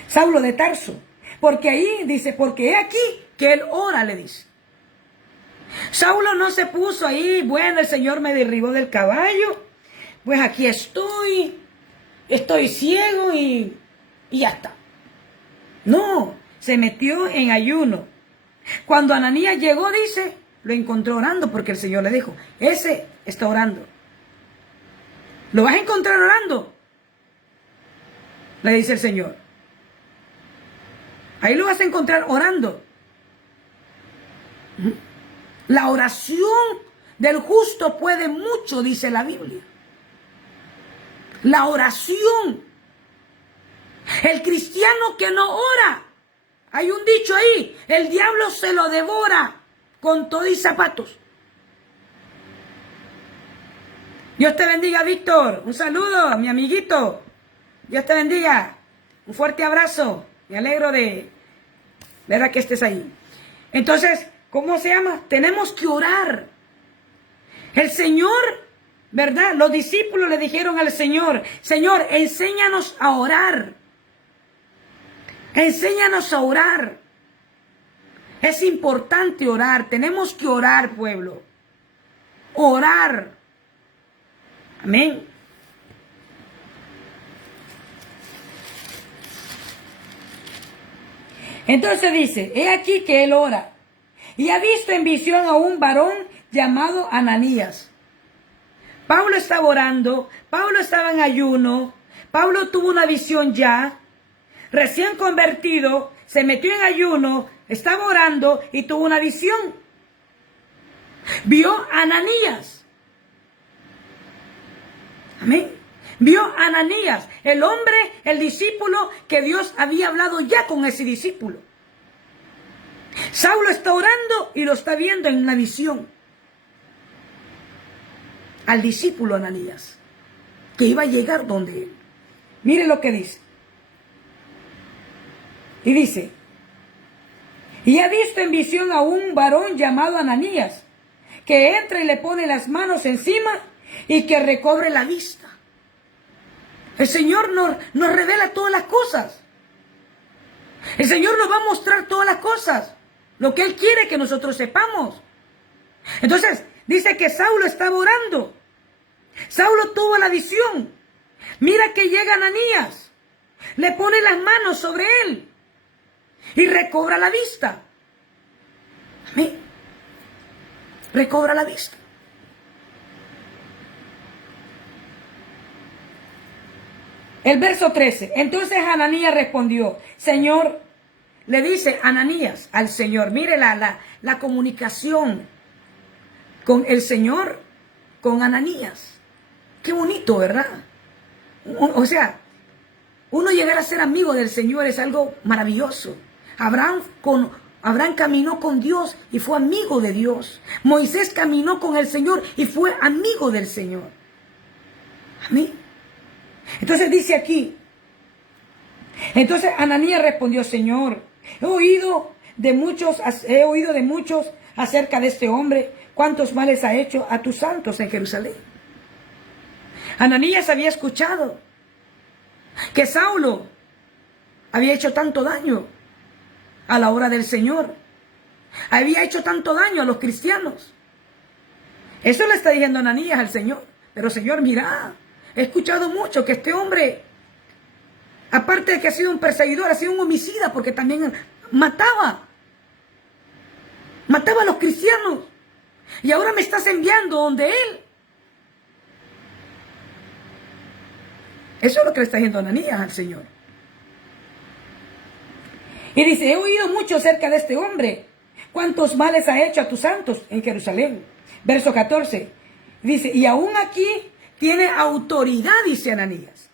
Saulo de Tarso. Porque ahí dice: porque he aquí que él ora, le dice. Saulo no se puso ahí: bueno, el Señor me derribó del caballo, pues aquí estoy ciego y ya está. No, se metió en ayuno. Cuando Ananías llegó, dice, lo encontró orando, porque el Señor le dijo: ese está orando. ¿Lo vas a encontrar orando?, le dice el Señor. Ahí lo vas a encontrar orando. La oración del justo puede mucho, dice la Biblia. La oración. El cristiano que no ora, hay un dicho ahí: el diablo se lo devora con todo y zapatos. Dios te bendiga, Víctor. Un saludo, mi amiguito. Dios te bendiga. Un fuerte abrazo. Me alegro de ver que estés ahí. Entonces, ¿cómo se llama? Tenemos que orar. El Señor, ¿verdad? Los discípulos le dijeron al Señor: Señor, enséñanos a orar. Enséñanos a orar. Es importante orar. Tenemos que orar, pueblo. Orar. Amén. Entonces dice: he aquí que él ora, y ha visto en visión a un varón llamado Ananías. Pablo estaba orando, Pablo estaba en ayuno, Pablo tuvo una visión ya, recién convertido, se metió en ayuno, estaba orando y tuvo una visión. Vio a Ananías. Amén. Vio a Ananías, el hombre, el discípulo que Dios había hablado ya con ese discípulo. Saulo está orando y lo está viendo en una visión. Al discípulo Ananías, que iba a llegar donde él. Mire lo que dice. Y dice: y ha visto en visión a un varón llamado Ananías, que entra y le pone las manos encima y que recobre la vista. El Señor nos revela todas las cosas. El Señor nos va a mostrar todas las cosas, lo que Él quiere que nosotros sepamos. Entonces, dice que Saulo estaba orando. Saulo tuvo la visión. Mira que llega Ananías, le pone las manos sobre él y recobra la vista. Amén. Recobra la vista. El verso 13. Entonces Ananías respondió, Señor, le dice Ananías al Señor. Mire la comunicación con el Señor, con Ananías. Qué bonito, ¿verdad? O sea, uno llegar a ser amigo del Señor es algo maravilloso. Abraham caminó con Dios y fue amigo de Dios. Moisés caminó con el Señor y fue amigo del Señor. Amén. Entonces dice aquí. Entonces Ananías respondió, Señor, he oído de muchos acerca de este hombre, cuántos males ha hecho a tus santos en Jerusalén. Ananías había escuchado que Saulo había hecho tanto daño a la obra del Señor. Había hecho tanto daño a los cristianos. Eso le está diciendo Ananías al Señor. Pero Señor, mira, he escuchado mucho que este hombre, aparte de que ha sido un perseguidor, ha sido un homicida, porque también mataba a los cristianos. Y ahora me estás enviando donde él. Eso es lo que le está diciendo Ananías al Señor. Y dice, he oído mucho acerca de este hombre. ¿Cuántos males ha hecho a tus santos en Jerusalén? Verso 14. Dice, y aún aquí tiene autoridad, dice Ananías.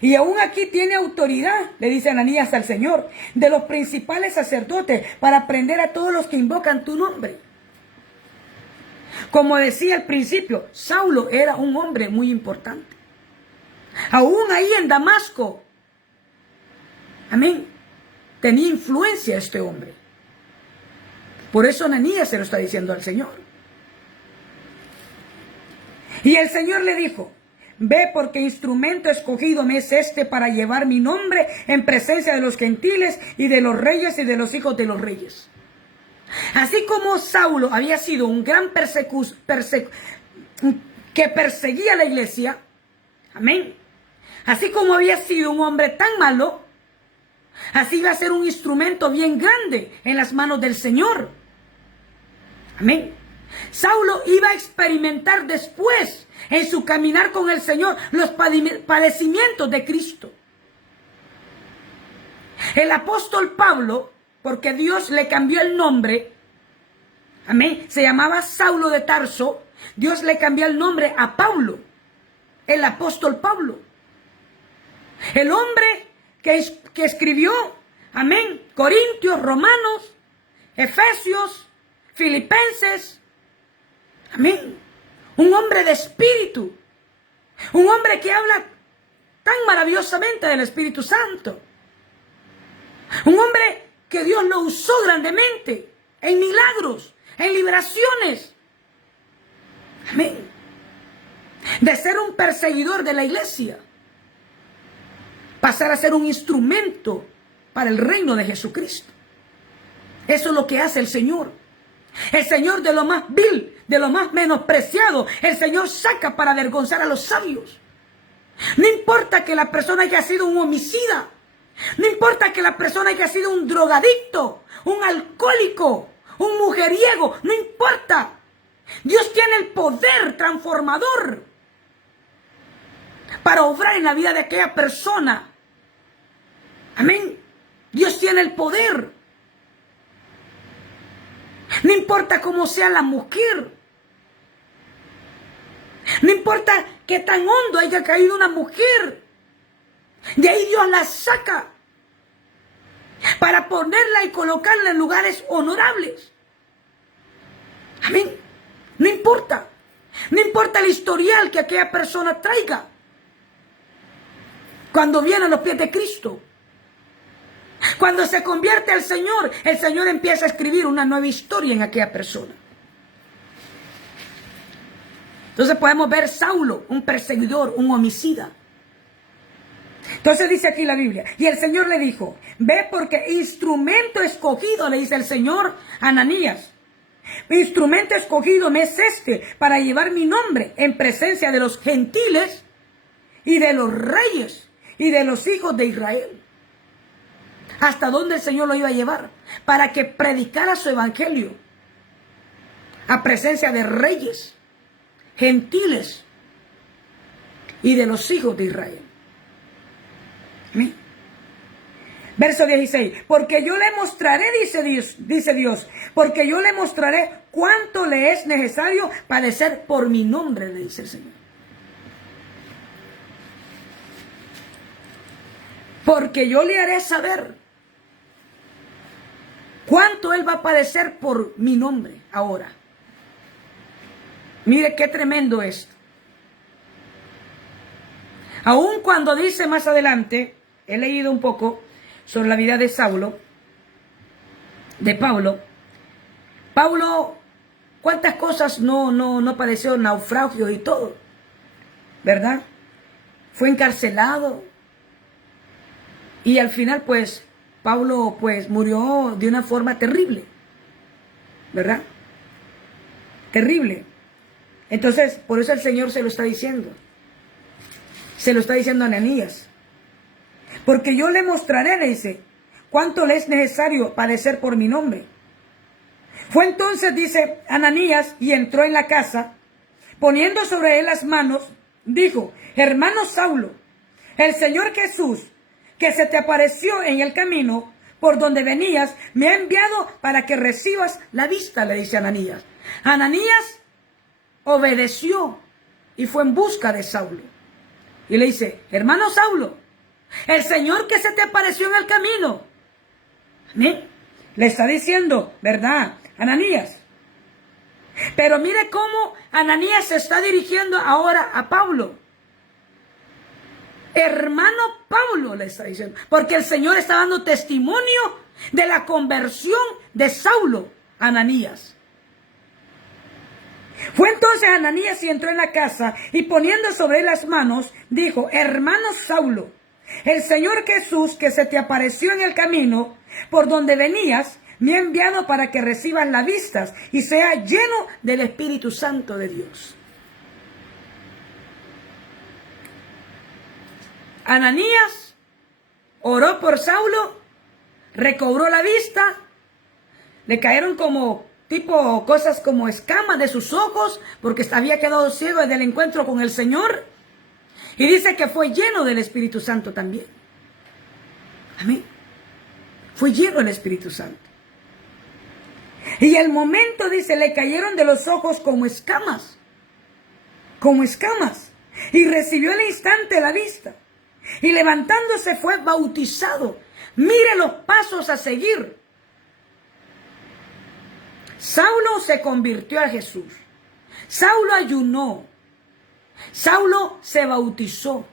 Y aún aquí tiene autoridad, le dice Ananías al Señor, de los principales sacerdotes para prender a todos los que invocan tu nombre. Como decía al principio, Saulo era un hombre muy importante. Aún ahí en Damasco, amén, tenía influencia este hombre. Por eso Ananías se lo está diciendo al Señor. Y el Señor le dijo, ve porque instrumento escogido me es este para llevar mi nombre en presencia de los gentiles y de los reyes y de los hijos de los reyes. Así como Saulo había sido un gran que perseguía a la iglesia, amén. Así como había sido un hombre tan malo, así iba a ser un instrumento bien grande en las manos del Señor. Amén. Saulo iba a experimentar después, en su caminar con el Señor, los padecimientos de Cristo. El apóstol Pablo, porque Dios le cambió el nombre, amén, se llamaba Saulo de Tarso, Dios le cambió el nombre a Pablo, el apóstol Pablo. El hombre que escribió, amén, Corintios, Romanos, Efesios, Filipenses, amén. Un hombre de espíritu. Un hombre que habla tan maravillosamente del Espíritu Santo. Un hombre que Dios lo usó grandemente en milagros, en liberaciones. Amén. De ser un perseguidor de la iglesia, pasar a ser un instrumento para el reino de Jesucristo. Eso es lo que hace el Señor. El Señor de lo más vil, de lo más menospreciado, el Señor saca para avergonzar a los sabios. No importa que la persona haya sido un homicida, no importa que la persona haya sido un drogadicto, un alcohólico, un mujeriego, no importa. Dios tiene el poder transformador para obrar en la vida de aquella persona. Amén. Dios tiene el poder. No importa cómo sea la mujer. No importa qué tan hondo haya caído una mujer. De ahí Dios la saca para ponerla y colocarla en lugares honorables. Amén. No importa. No importa el historial que aquella persona traiga. Cuando viene a los pies de Cristo, cuando se convierte al Señor, el Señor empieza a escribir una nueva historia en aquella persona. Entonces podemos ver Saulo, un perseguidor, un homicida. Entonces dice aquí la Biblia, y el Señor le dijo, ve porque instrumento escogido, le dice el Señor a Ananías, instrumento escogido me es este para llevar mi nombre en presencia de los gentiles y de los reyes y de los hijos de Israel. ¿Hasta dónde el Señor lo iba a llevar? Para que predicara su evangelio a presencia de reyes, gentiles y de los hijos de Israel. ¿Sí? Verso 16, porque yo le mostraré, dice Dios, porque yo le mostraré cuánto le es necesario padecer por mi nombre, le dice el Señor. Porque yo le haré saber cuánto él va a padecer por mi nombre ahora. Mire qué tremendo esto. Aun cuando dice más adelante, he leído un poco sobre la vida de Saulo, de Pablo. Pablo, cuántas cosas no padeció, naufragios y todo, ¿verdad? Fue encarcelado. Y al final, pues, Pablo, pues, murió de una forma terrible, ¿verdad? Terrible. Entonces, por eso el Señor se lo está diciendo. Se lo está diciendo a Ananías. Porque yo le mostraré, le dice, cuánto le es necesario padecer por mi nombre. Fue entonces, dice Ananías, y entró en la casa, poniendo sobre él las manos, dijo, hermano Saulo, el Señor Jesús, que se te apareció en el camino por donde venías, me ha enviado para que recibas la vista, le dice Ananías. Ananías obedeció y fue en busca de Saulo. Y le dice, hermano Saulo, el Señor que se te apareció en el camino. ¿Sí? Le está diciendo, ¿verdad? Ananías. Pero mire cómo Ananías se está dirigiendo ahora a Pablo. Hermano Pablo le está diciendo. Porque el Señor está dando testimonio de la conversión de Saulo, Ananías. Fue entonces Ananías y entró en la casa y poniendo sobre él las manos, dijo, hermano Saulo, el Señor Jesús que se te apareció en el camino por donde venías, me ha enviado para que recibas las vistas y sea lleno del Espíritu Santo de Dios. Ananías oró por Saulo, recobró la vista, le cayeron como tipo cosas como escamas de sus ojos, porque había quedado ciego desde el encuentro con el Señor. Y dice que fue lleno del Espíritu Santo también. Amén. Fue lleno del Espíritu Santo. Y al momento, dice, le cayeron de los ojos como escamas. Como escamas. Y recibió al instante la vista. Y levantándose fue bautizado. Mire los pasos a seguir. Saulo se convirtió a Jesús. Saulo ayunó. Saulo se bautizó.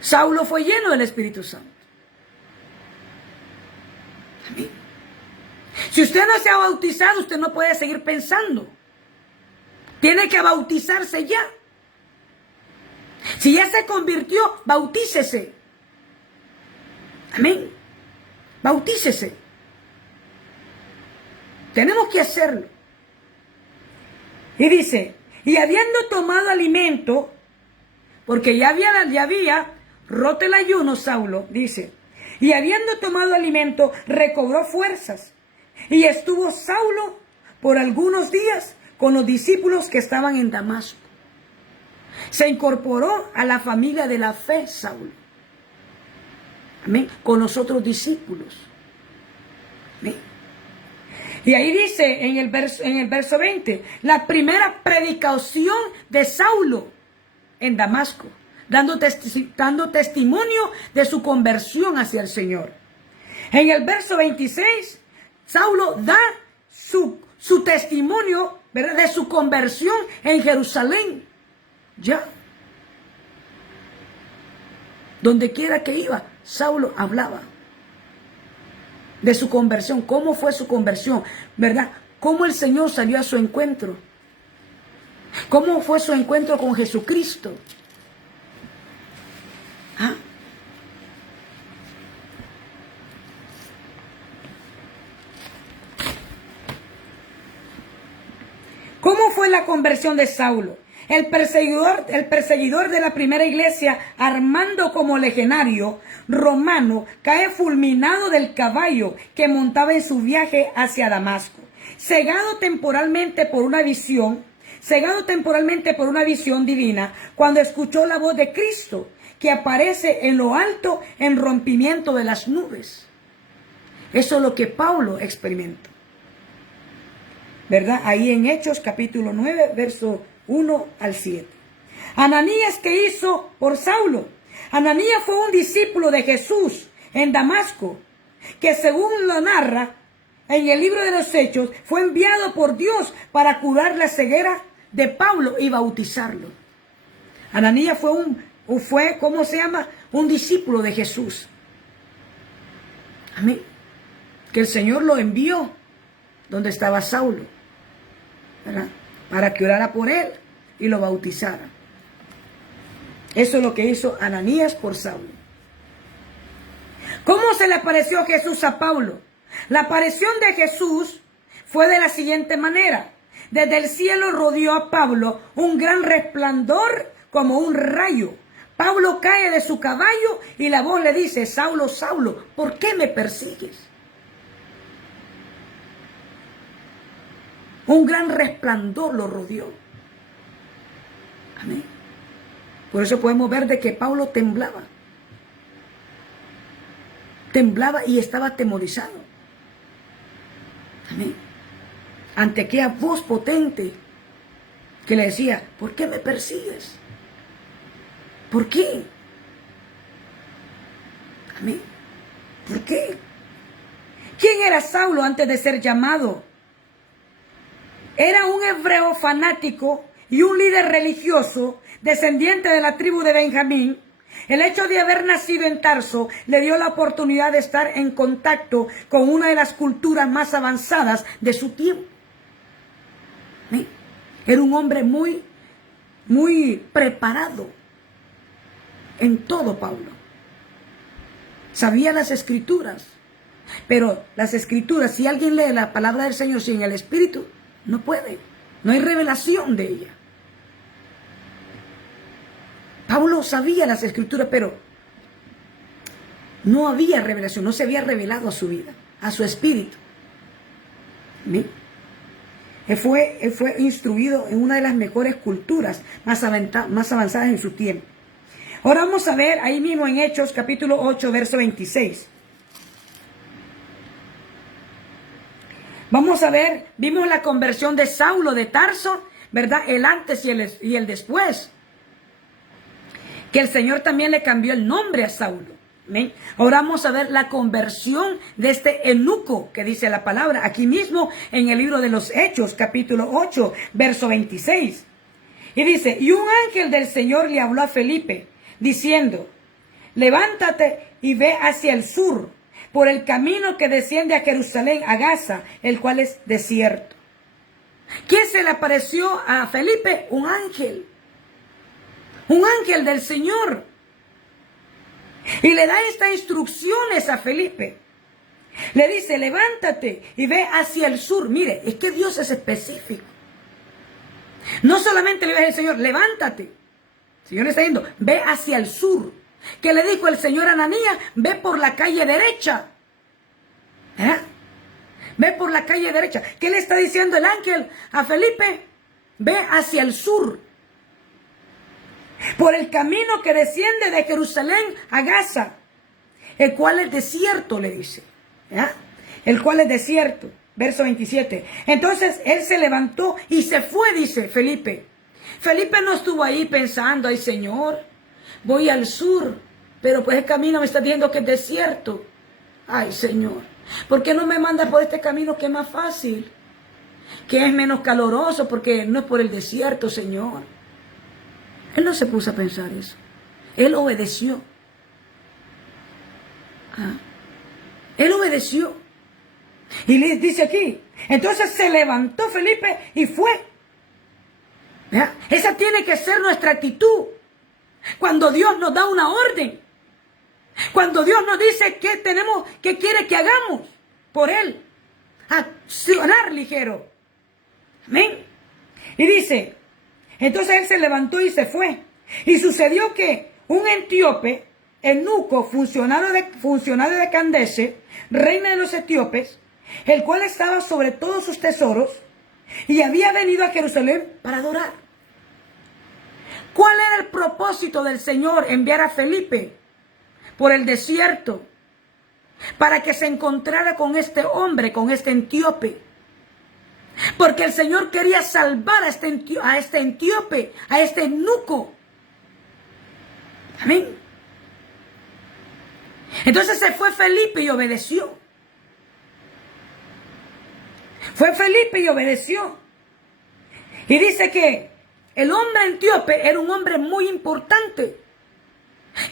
Saulo fue lleno del Espíritu Santo. Amén. Si usted no se ha bautizado, usted no puede seguir pensando. Tiene que bautizarse ya. Si ya se convirtió, bautícese. Amén. Bautícese. Tenemos que hacerlo. Y dice, y habiendo tomado alimento, porque ya había roto el ayuno Saulo, dice, y habiendo tomado alimento, recobró fuerzas. Y estuvo Saulo por algunos días con los discípulos que estaban en Damasco. Se incorporó a la familia de la fe Saulo. Amén. Con los otros discípulos. Amén. Y ahí dice en el verso 20, la primera predicación de Saulo en Damasco, dando testimonio de su conversión hacia el Señor. En el verso 26, Saulo da su testimonio, ¿verdad?, de su conversión en Jerusalén. Ya. Donde quiera que iba, Saulo hablaba de su conversión. ¿Cómo fue su conversión? ¿Verdad? ¿Cómo el Señor salió a su encuentro? ¿Cómo fue su encuentro con Jesucristo? ¿Ah? la conversión de Saulo. El perseguidor de la primera iglesia, armando como legionario romano, cae fulminado del caballo que montaba en su viaje hacia Damasco. Cegado temporalmente por una visión divina, cuando escuchó la voz de Cristo, que aparece en lo alto en rompimiento de las nubes. Eso es lo que Pablo experimentó, ¿verdad? Ahí en Hechos capítulo 9, verso 1 al 7. Ananías, ¿qué hizo por Saulo? Ananías fue un discípulo de Jesús en Damasco, que según lo narra en el libro de los Hechos, fue enviado por Dios para curar la ceguera de Pablo y bautizarlo. Ananías fue un discípulo de Jesús. Amén. Que el Señor lo envió donde estaba Saulo, ¿verdad? Para que orara por él y lo bautizara. Eso es lo que hizo Ananías por Saulo. ¿Cómo se le apareció Jesús a Pablo? La aparición de Jesús fue de la siguiente manera. Desde el cielo rodeó a Pablo un gran resplandor como un rayo. Pablo cae de su caballo y la voz le dice: Saulo, Saulo, ¿por qué me persigues? Un gran resplandor lo rodeó. Amén. Por eso podemos ver de que Pablo temblaba. Temblaba y estaba atemorizado. Amén. Ante aquella voz potente que le decía: ¿por qué me persigues? ¿Por qué? Amén. ¿Por qué? ¿Quién era Saulo antes de ser llamado? Era un hebreo fanático y un líder religioso descendiente de la tribu de Benjamín. El hecho de haber nacido en Tarso le dio la oportunidad de estar en contacto con una de las culturas más avanzadas de su tiempo. ¿Sí? Era un hombre muy preparado en todo, Pablo. Sabía las escrituras, pero las escrituras, si alguien lee la palabra del Señor sin el Espíritu, no puede, no hay revelación de ella. Pablo sabía las escrituras, pero no había revelación, no se había revelado a su vida, a su espíritu. ¿Sí? Él fue instruido en una de las mejores culturas más avanzadas en su tiempo. Ahora vamos a ver ahí mismo en Hechos capítulo 8, verso 26. Vamos a ver, vimos la conversión de Saulo de Tarso, ¿verdad? El antes y el después. Que el Señor también le cambió el nombre a Saulo. ¿Amén? Ahora vamos a ver la conversión de este eunuco que dice la palabra aquí mismo en el libro de los Hechos, capítulo 8, verso 26. Y dice: y un ángel del Señor le habló a Felipe, diciendo: levántate y ve hacia el sur, por el camino que desciende a Jerusalén, a Gaza, el cual es desierto. ¿Quién se le apareció a Felipe? Un ángel. Un ángel del Señor. Y le da estas instrucciones a Felipe. Le dice: levántate y ve hacia el sur. Mire, es que Dios es específico. No solamente le dice el Señor: levántate. El Señor le está diciendo: ve hacia el sur. ¿Qué le dijo el Señor a Ananías? Ve por la calle derecha. Ve por la calle derecha. ¿Qué le está diciendo el ángel a Felipe? Ve hacia el sur, por el camino que desciende de Jerusalén a Gaza, el cual es desierto, le dice. El cual es desierto. Verso 27. Entonces él se levantó y se fue, dice Felipe. Felipe no estuvo ahí pensando: ay, Señor, voy al sur, pero pues el camino me está diciendo que es desierto. Ay, Señor, ¿por qué no me mandas por este camino que es más fácil? Que es menos caloroso, porque no es por el desierto, Señor. Él no se puso a pensar eso. Él obedeció. Él obedeció. Y le dice aquí: entonces se levantó Felipe y fue. Esa tiene que ser nuestra actitud. Cuando Dios nos da una orden, cuando Dios nos dice qué quiere que hagamos por Él, accionar ligero. Amén. Y dice, entonces él se levantó y se fue. Y sucedió que un etíope, eunuco, funcionario de Candace, reina de los etíopes, el cual estaba sobre todos sus tesoros, y había venido a Jerusalén para adorar. ¿Cuál era el propósito del Señor enviar a Felipe por el desierto para que se encontrara con este hombre, con este etíope? Porque el Señor quería salvar a este etíope, a este eunuco. Amén. Entonces se fue Felipe y obedeció. Fue Felipe y obedeció. Y dice que el hombre etíope era un hombre muy importante,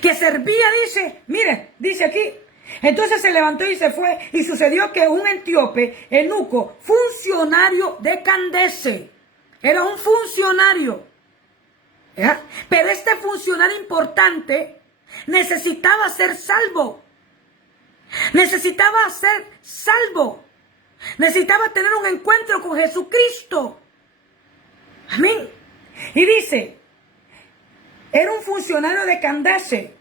que servía, dice, mire, dice aquí. Entonces se levantó y se fue, y sucedió que un etíope, eunuco, funcionario de Candace, era un funcionario, ¿ya? Pero este funcionario importante necesitaba ser salvo, necesitaba ser salvo, necesitaba tener un encuentro con Jesucristo. Amén. Y dice, era un funcionario de Candace,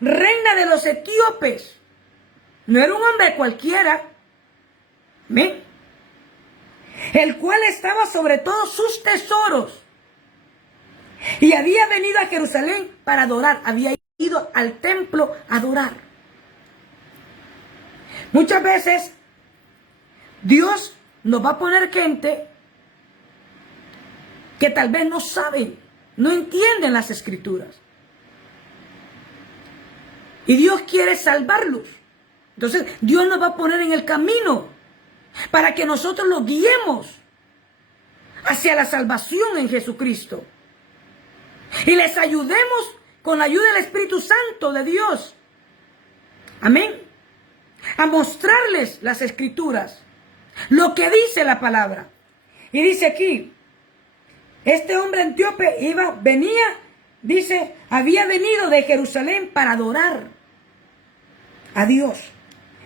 reina de los etíopes. No era un hombre cualquiera. Amén. El cual estaba sobre todos sus tesoros. Y había venido a Jerusalén para adorar. Había ido al templo a adorar. Muchas veces Dios nos va a poner gente que tal vez no saben, no entienden las escrituras. Y Dios quiere salvarlos. Entonces Dios nos va a poner en el camino para que nosotros los guiemos hacia la salvación en Jesucristo. Y les ayudemos con la ayuda del Espíritu Santo de Dios. Amén. A mostrarles las escrituras, lo que dice la palabra. Y dice aquí, este hombre etíope había venido de Jerusalén para adorar a Dios.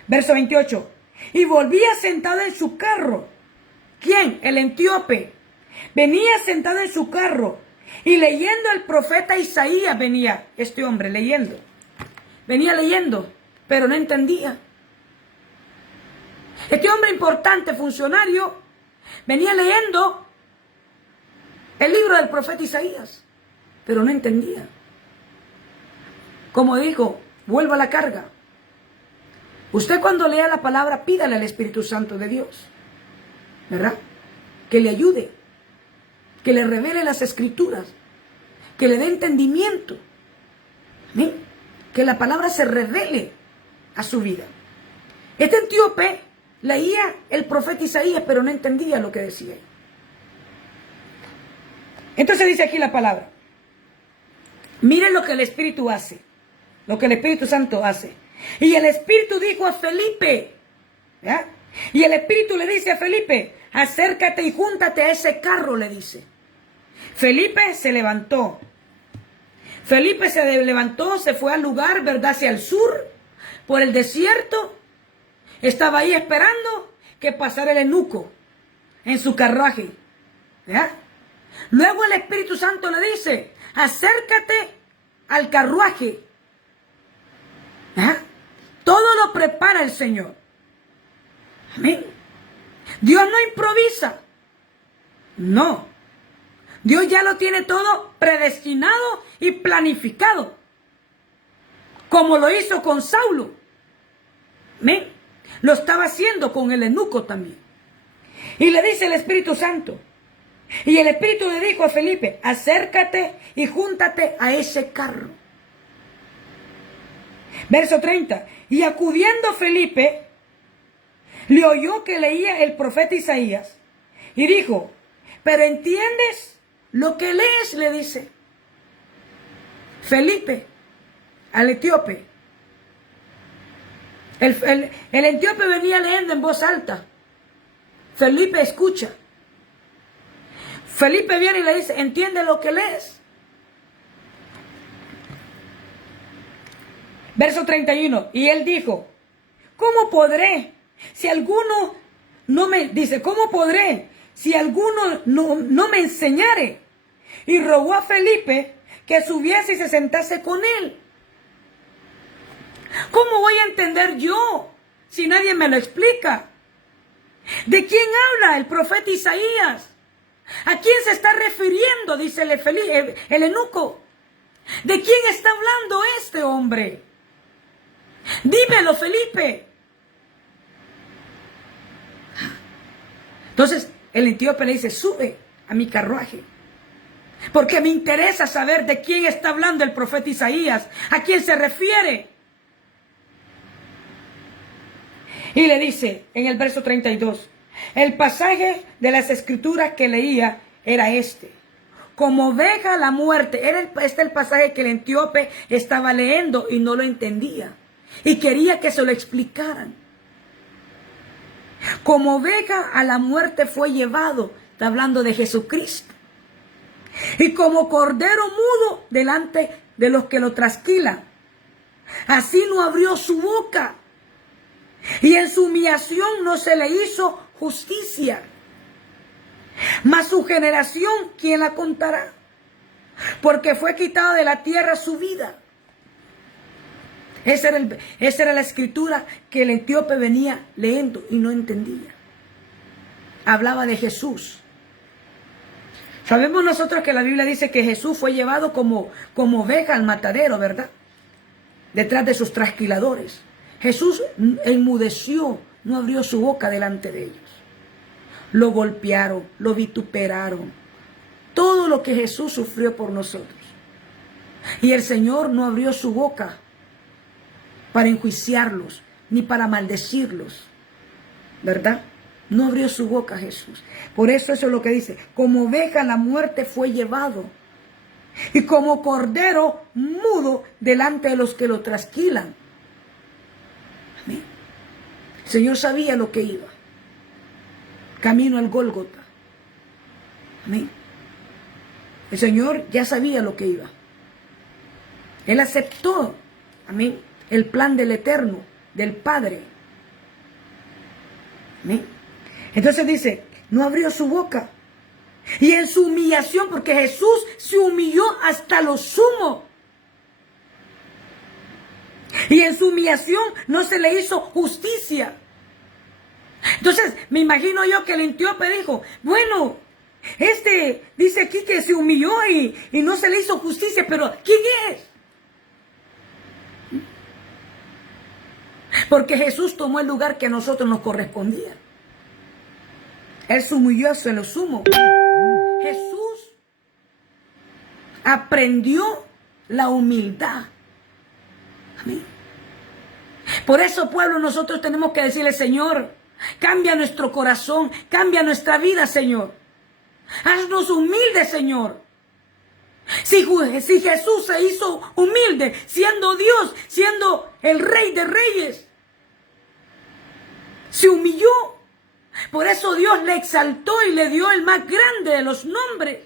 Verso 28. Y volvía sentado en su carro. ¿Quién? El etíope. Venía sentado en su carro y leyendo el profeta Isaías venía este hombre leyendo. Venía leyendo, pero no entendía. Este hombre importante, funcionario, venía leyendo el libro del profeta Isaías, pero no entendía. Como dijo, vuelva a la carga. Usted cuando lea la palabra, pídale al Espíritu Santo de Dios, ¿verdad? Que le ayude, que le revele las escrituras, que le dé entendimiento, ¿sí? Que la palabra se revele a su vida. Este etíope leía el profeta Isaías, pero no entendía lo que decía. Entonces dice aquí la palabra. Miren lo que el Espíritu hace, lo que el Espíritu Santo hace. Y el Espíritu dijo a Felipe, ¿ya? Y el Espíritu le dice a Felipe, acércate y júntate a ese carro, le dice. Felipe se levantó. Felipe se levantó, se fue al lugar, ¿verdad? Hacia el sur, por el desierto. Estaba ahí esperando que pasara el eunuco en su carruaje, ¿ya? Luego el Espíritu Santo le dice, acércate al carruaje. ¿Ah? Todo lo prepara el Señor. Amén. Dios no improvisa. No. Dios ya lo tiene todo predestinado y planificado. Como lo hizo con Saulo. Amén. Lo estaba haciendo con el eunuco también. Y le dice el Espíritu Santo. Y el Espíritu le dijo a Felipe, acércate y júntate a ese carro. Verso 30. Y acudiendo Felipe, le oyó que leía el profeta Isaías. Y dijo, ¿pero entiendes lo que lees? Le dice Felipe al etíope. El etíope venía leyendo en voz alta. Felipe escucha. Felipe viene y le dice, ¿entiendes lo que lees? Verso 31. Y él dijo, ¿cómo podré? Si alguno no me dice, ¿cómo podré? si alguno no me enseñare. Y rogó a Felipe que subiese y se sentase con él. ¿Cómo voy a entender yo si nadie me lo explica? ¿De quién habla el profeta Isaías? ¿A quién se está refiriendo? Dice el eunuco. ¿De quién está hablando este hombre? Dímelo, Felipe. Entonces el etíope le dice, sube a mi carruaje, porque me interesa saber de quién está hablando el profeta Isaías, a quién se refiere. Y le dice en el verso 32, el pasaje de las escrituras que leía era este: como oveja a la muerte. Era el pasaje que el etíope estaba leyendo y no lo entendía. Y quería que se lo explicaran. Como oveja a la muerte fue llevado. Está hablando de Jesucristo. Y como cordero mudo delante de los que lo trasquilan. Así no abrió su boca. Y en su humillación no se le hizo justicia. Mas su generación, ¿quién la contará? Porque fue quitada de la tierra su vida. Esa era la escritura que el etíope venía leyendo y no entendía. Hablaba de Jesús. Sabemos nosotros que la Biblia dice que Jesús fue llevado como oveja al matadero, ¿verdad? Detrás de sus trasquiladores. Jesús enmudeció, no abrió su boca delante de ellos. Lo golpearon, lo vituperaron. Todo lo que Jesús sufrió por nosotros. Y el Señor no abrió su boca para enjuiciarlos, ni para maldecirlos, ¿verdad? No abrió su boca Jesús. Por eso es lo que dice, como oveja a la muerte fue llevado, y como cordero mudo delante de los que lo trasquilan. Amén. El Señor sabía lo que iba. Camino al Gólgota. Amén. El Señor ya sabía lo que iba. Él aceptó, amén, el plan del Eterno, del Padre. Amén. Entonces dice, no abrió su boca. Y en su humillación, porque Jesús se humilló hasta lo sumo. Y en su humillación no se le hizo justicia. Entonces, me imagino yo que el etíope dijo, bueno, dice aquí que se humilló y no se le hizo justicia, pero ¿quién es? Porque Jesús tomó el lugar que a nosotros nos correspondía. Él se humilló hasta lo sumo. Jesús aprendió la humildad. Amén. Por eso, pueblo, nosotros tenemos que decirle, Señor, cambia nuestro corazón, cambia nuestra vida, Señor. Haznos humildes, Señor. Si Jesús se hizo humilde, siendo Dios, siendo el Rey de Reyes, se humilló. Por eso Dios le exaltó y le dio el más grande de los nombres.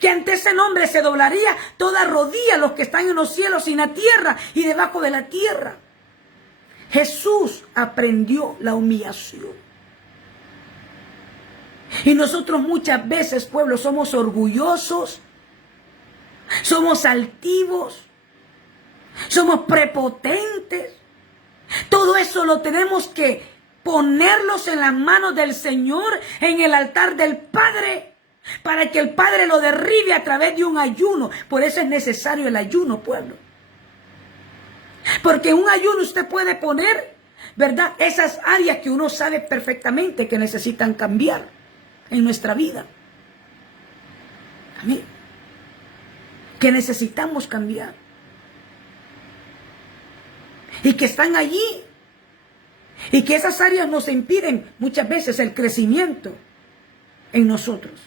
Que ante ese nombre se doblaría toda rodilla, los que están en los cielos y en la tierra y debajo de la tierra. Jesús aprendió la humillación. Y nosotros muchas veces, pueblo, somos orgullosos, somos altivos, somos prepotentes. Todo eso lo tenemos que ponerlos en las manos del Señor, en el altar del Padre, para que el Padre lo derribe a través de un ayuno. Por eso es necesario el ayuno, pueblo. Porque en un ayuno usted puede poner, ¿verdad?, esas áreas que uno sabe perfectamente que necesitan cambiar en nuestra vida. Amén. Que necesitamos cambiar. Y que están allí. Y que esas áreas nos impiden muchas veces el crecimiento en nosotros.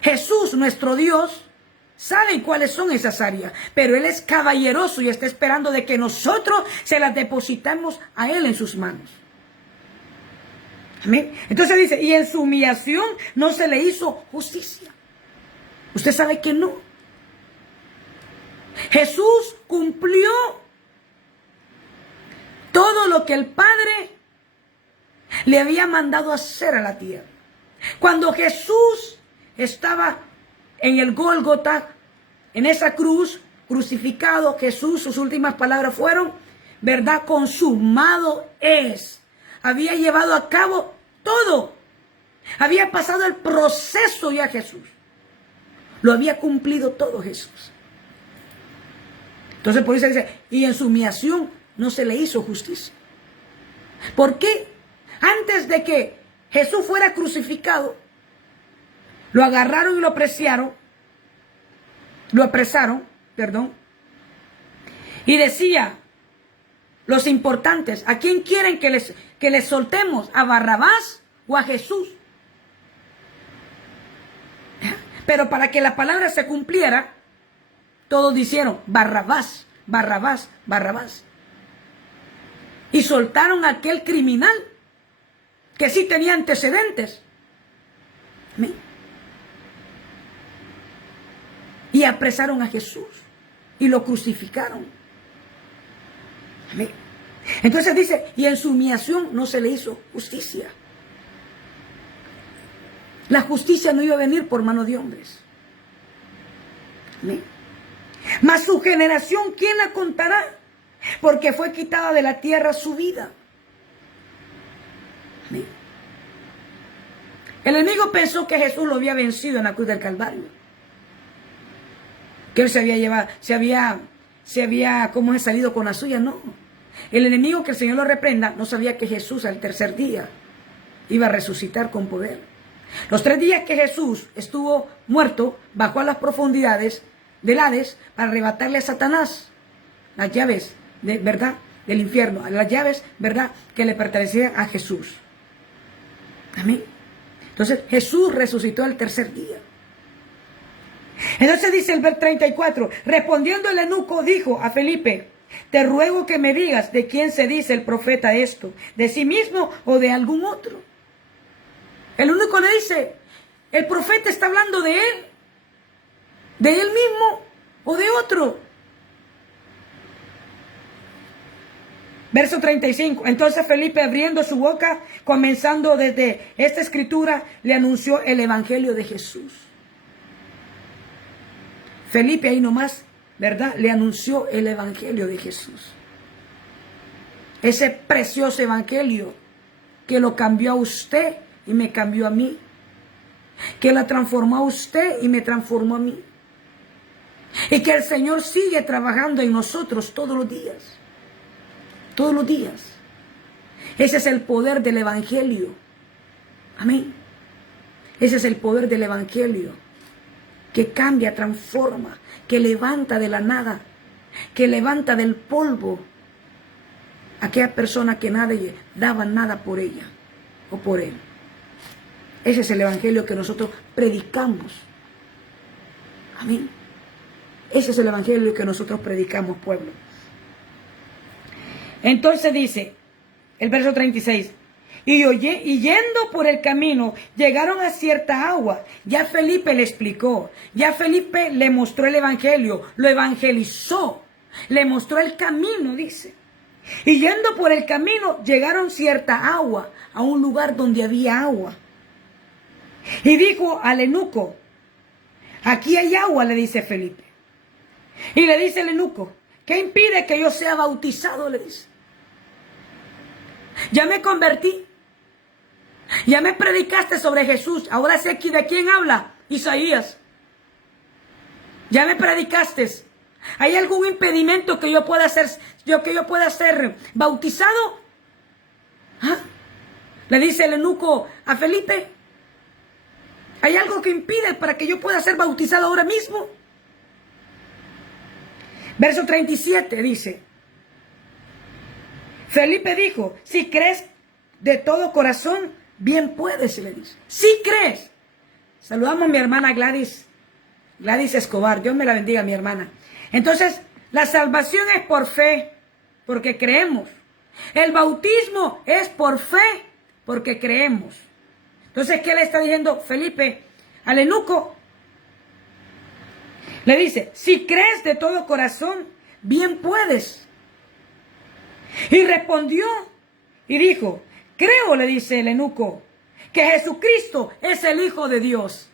Jesús, nuestro Dios, sabe cuáles son esas áreas, pero Él es caballeroso y está esperando de que nosotros se las depositemos a Él en sus manos. Amén. Entonces dice, y en su humillación no se le hizo justicia. Usted sabe que no. Jesús cumplió todo lo que el Padre le había mandado hacer a la tierra. Cuando Jesús estaba en el Gólgota, en esa cruz, crucificado, Jesús, sus últimas palabras fueron, ¿verdad? Consumado es. Había llevado a cabo todo. Había pasado el proceso ya Jesús. Lo había cumplido todo Jesús. Entonces por eso dice, y en su humillación no se le hizo justicia. ¿Por qué? Antes de que Jesús fuera crucificado, lo agarraron y lo apresaron, y decía, los importantes, ¿a quién quieren que les soltemos? ¿A Barrabás o a Jesús? Pero para que la palabra se cumpliera, todos dijeron, Barrabás, Barrabás, Barrabás. Y soltaron a aquel criminal que sí tenía antecedentes. Amén. Y apresaron a Jesús y lo crucificaron. Amén. Entonces dice, y en su humillación no se le hizo justicia. La justicia no iba a venir por mano de hombres. Amén. Mas su generación, ¿quién la contará? Porque fue quitada de la tierra su vida. Amén. El enemigo pensó que Jesús lo había vencido en la cruz del Calvario. Que él se había ¿cómo es? Salido con la suya. No. El enemigo, que el Señor lo reprenda, no sabía que Jesús al tercer día iba a resucitar con poder. Los 3 días que Jesús estuvo muerto, bajó a las profundidades del Hades para arrebatarle a Satanás las llaves, ¿verdad?, del infierno, las llaves, ¿verdad?, que le pertenecían a Jesús. Amén. Entonces Jesús resucitó el tercer día. Entonces dice el verso 34, respondiendo el eunuco dijo a Felipe, te ruego que me digas de quién se dice el profeta esto, de sí mismo o de algún otro. El eunuco le dice, el profeta está hablando de él mismo o de otro. Verso 35, entonces Felipe, abriendo su boca, comenzando desde esta escritura, le anunció el evangelio de Jesús. Felipe ahí nomás, ¿verdad?, le anunció el evangelio de Jesús. Ese precioso evangelio que lo cambió a usted y me cambió a mí. Que la transformó a usted y me transformó a mí. Y que el Señor sigue trabajando en nosotros todos los días. Todos los días. Ese es el poder del evangelio. Amén. Ese es el poder del evangelio. Que cambia, transforma, que levanta de la nada, que levanta del polvo a aquella persona que nadie daba nada por ella o por él. Ese es el evangelio que nosotros predicamos. Amén. Ese es el evangelio que nosotros predicamos, pueblo. Entonces dice, el verso 36, y yendo por el camino, llegaron a cierta agua. Ya Felipe le explicó, ya Felipe le mostró el evangelio, lo evangelizó, le mostró el camino, dice. Y yendo por el camino, llegaron cierta agua, a un lugar donde había agua. Y dijo al eunuco, aquí hay agua, le dice Felipe. Y le dice el eunuco, ¿qué impide que yo sea bautizado? Le dice. Ya me convertí. Ya me predicaste sobre Jesús. Ahora sé de quién habla. Isaías. Ya me predicaste. ¿Hay algún impedimento que yo pueda hacer, ser bautizado? ¿Ah? Le dice el eunuco a Felipe. ¿Hay algo que impide para que yo pueda ser bautizado ahora mismo? Verso 37 dice, Felipe dijo, si crees de todo corazón, bien puedes, le dice. Si crees. Saludamos a mi hermana Gladys Escobar. Dios me la bendiga, mi hermana. Entonces, la salvación es por fe, porque creemos. El bautismo es por fe, porque creemos. Entonces, ¿qué le está diciendo Felipe al eunuco? Le dice, si crees de todo corazón, bien puedes. Y respondió y dijo, creo, le dice el eunuco, que Jesucristo es el Hijo de Dios.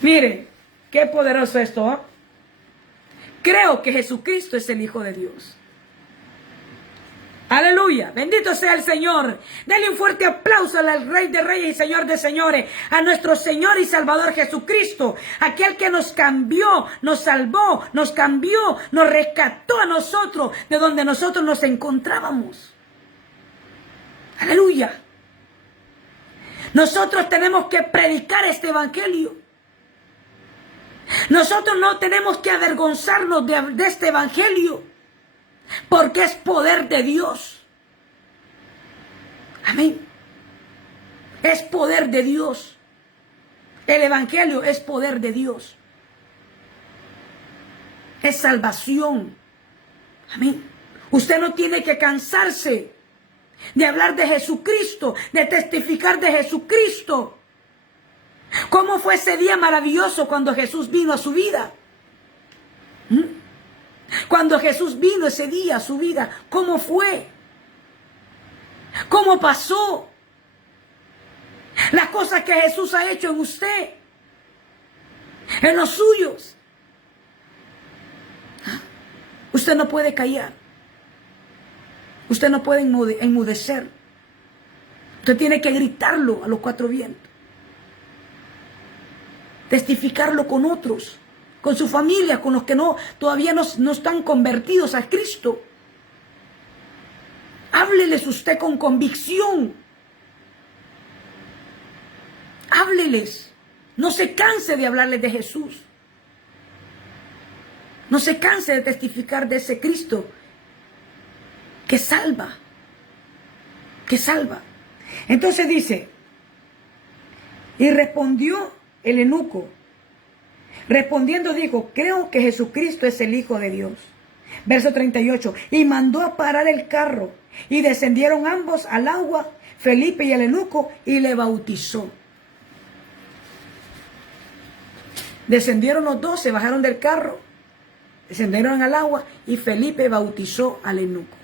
Mire, qué poderoso esto, ¿eh? Creo que Jesucristo es el Hijo de Dios. Aleluya, bendito sea el Señor. Denle un fuerte aplauso al Rey de Reyes y Señor de Señores, a nuestro Señor y Salvador Jesucristo, aquel que nos cambió, nos salvó, nos cambió, nos rescató a nosotros de donde nosotros nos encontrábamos. Aleluya. Nosotros tenemos que predicar este evangelio. Nosotros no tenemos que avergonzarnos de este evangelio, porque es poder de Dios. Amén. Es poder de Dios. El evangelio es poder de Dios. Es salvación. Amén. Usted no tiene que cansarse de hablar de Jesucristo, de testificar de Jesucristo. ¿Cómo fue ese día maravilloso cuando Jesús vino a su vida? Cuando Jesús vino ese día a su vida, ¿cómo fue? ¿Cómo pasó? Las cosas que Jesús ha hecho en usted, en los suyos. Usted no puede callar. Usted no puede enmudecer. Usted tiene que gritarlo a los cuatro vientos. Testificarlo con otros, con su familia, con los que todavía no están convertidos a Cristo. Hábleles usted con convicción. Hábleles. No se canse de hablarles de Jesús. No se canse de testificar de ese Cristo que salva. Que salva. Entonces dice, y respondió el eunuco, respondiendo dijo, creo que Jesucristo es el Hijo de Dios. Verso 38, y mandó a parar el carro, y descendieron ambos al agua, Felipe y el eunuco, y le bautizó. Descendieron los dos, se bajaron del carro, descendieron al agua, y Felipe bautizó al eunuco.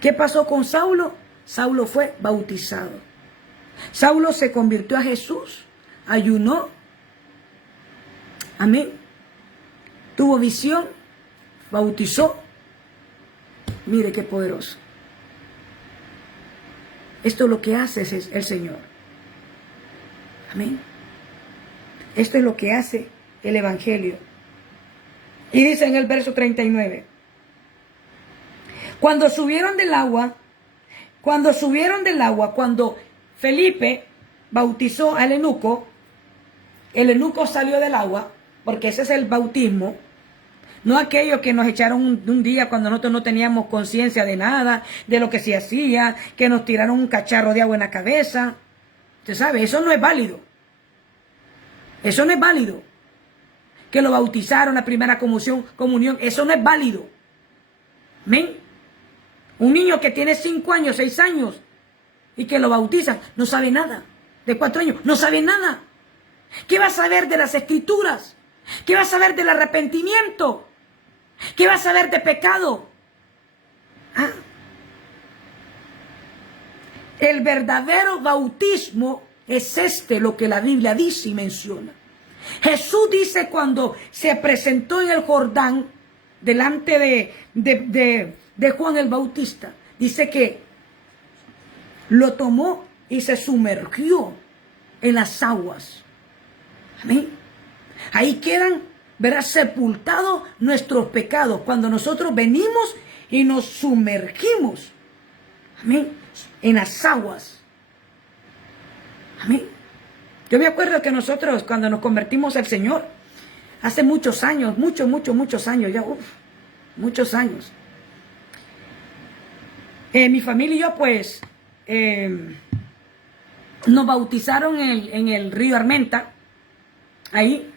¿Qué pasó con Saulo? Saulo fue bautizado. Saulo se convirtió a Jesús, ayunó, amén, tuvo visión, bautizó. Mire qué poderoso. Esto es lo que hace el Señor. Amén. Esto es lo que hace el evangelio. Y dice en el verso 39, cuando Felipe bautizó al eunuco, el eunuco salió del agua, porque ese es el bautismo, no aquello que nos echaron un día cuando nosotros no teníamos conciencia de nada, de lo que se hacía, que nos tiraron un cacharro de agua en la cabeza. Usted sabe, eso no es válido. Eso no es válido. Que lo bautizaron, la primera comunión, eso no es válido. ¿Amén? Un niño que tiene 5 años, 6 años, y que lo bautizan, no sabe nada. De 4 años, no sabe nada. ¿Qué va a saber de las escrituras? ¿Qué va a saber del arrepentimiento? ¿Qué va a saber de pecado? ¿Ah? El verdadero bautismo es lo que la Biblia dice y menciona. Jesús dice cuando se presentó en el Jordán delante de Juan el Bautista, dice que lo tomó y se sumergió en las aguas. Amén. Ahí quedan, verás, sepultados nuestros pecados cuando nosotros venimos y nos sumergimos. Amén. En las aguas. Amén. Yo me acuerdo que nosotros cuando nos convertimos al Señor, hace muchos años, muchos años, ya, muchos años. Mi familia y yo pues nos bautizaron en el río Armenta. Ahí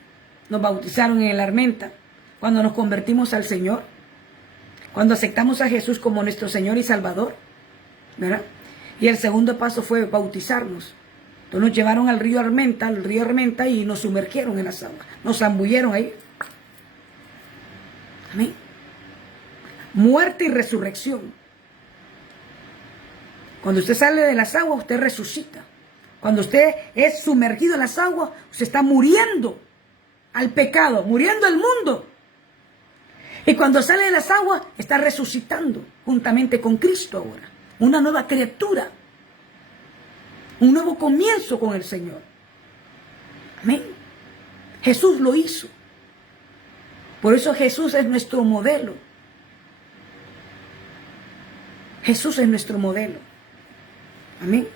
nos bautizaron en el Armenta cuando nos convertimos al Señor, cuando aceptamos a Jesús como nuestro Señor y Salvador, ¿verdad? Y el segundo paso fue bautizarnos. Entonces nos llevaron al río Armenta, y nos sumergieron en las aguas, nos zambulleron ahí. Amén. Muerte y resurrección. Cuando usted sale de las aguas, usted resucita. Cuando usted es sumergido en las aguas, usted está muriendo al pecado, muriendo al mundo. Y cuando sale de las aguas, está resucitando juntamente con Cristo ahora. Una nueva criatura. Un nuevo comienzo con el Señor. Amén. Jesús lo hizo. Por eso Jesús es nuestro modelo. Jesús es nuestro modelo. Amén.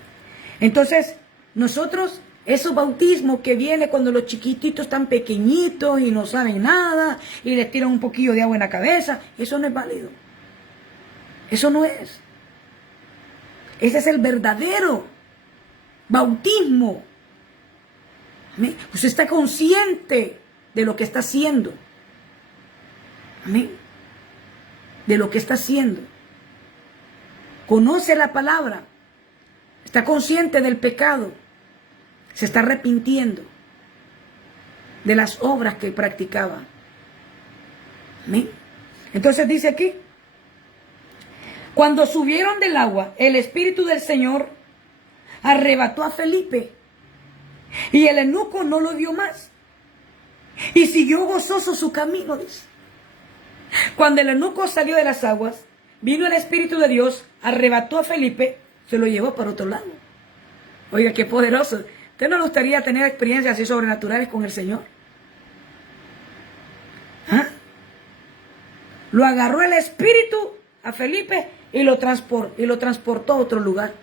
Entonces, nosotros, esos bautismos que viene cuando los chiquititos están pequeñitos y no saben nada y les tiran un poquillo de agua en la cabeza, eso no es válido. Eso no es. Ese es el verdadero bautismo. Amén. Usted está consciente de lo que está haciendo. Amén. De lo que está haciendo. Conoce la palabra. Está consciente del pecado. Se está arrepintiendo de las obras que practicaba. Amén. Entonces dice aquí, cuando subieron del agua, el Espíritu del Señor arrebató a Felipe y el eunuco no lo vio más y siguió gozoso su camino, dice. Cuando el eunuco salió de las aguas, vino el Espíritu de Dios, arrebató a Felipe, se lo llevó para otro lado. Oiga, qué poderoso. ¿Usted no le gustaría tener experiencias así sobrenaturales con el Señor? ¿Ah? Lo agarró el Espíritu a Felipe y lo transportó a otro lugar.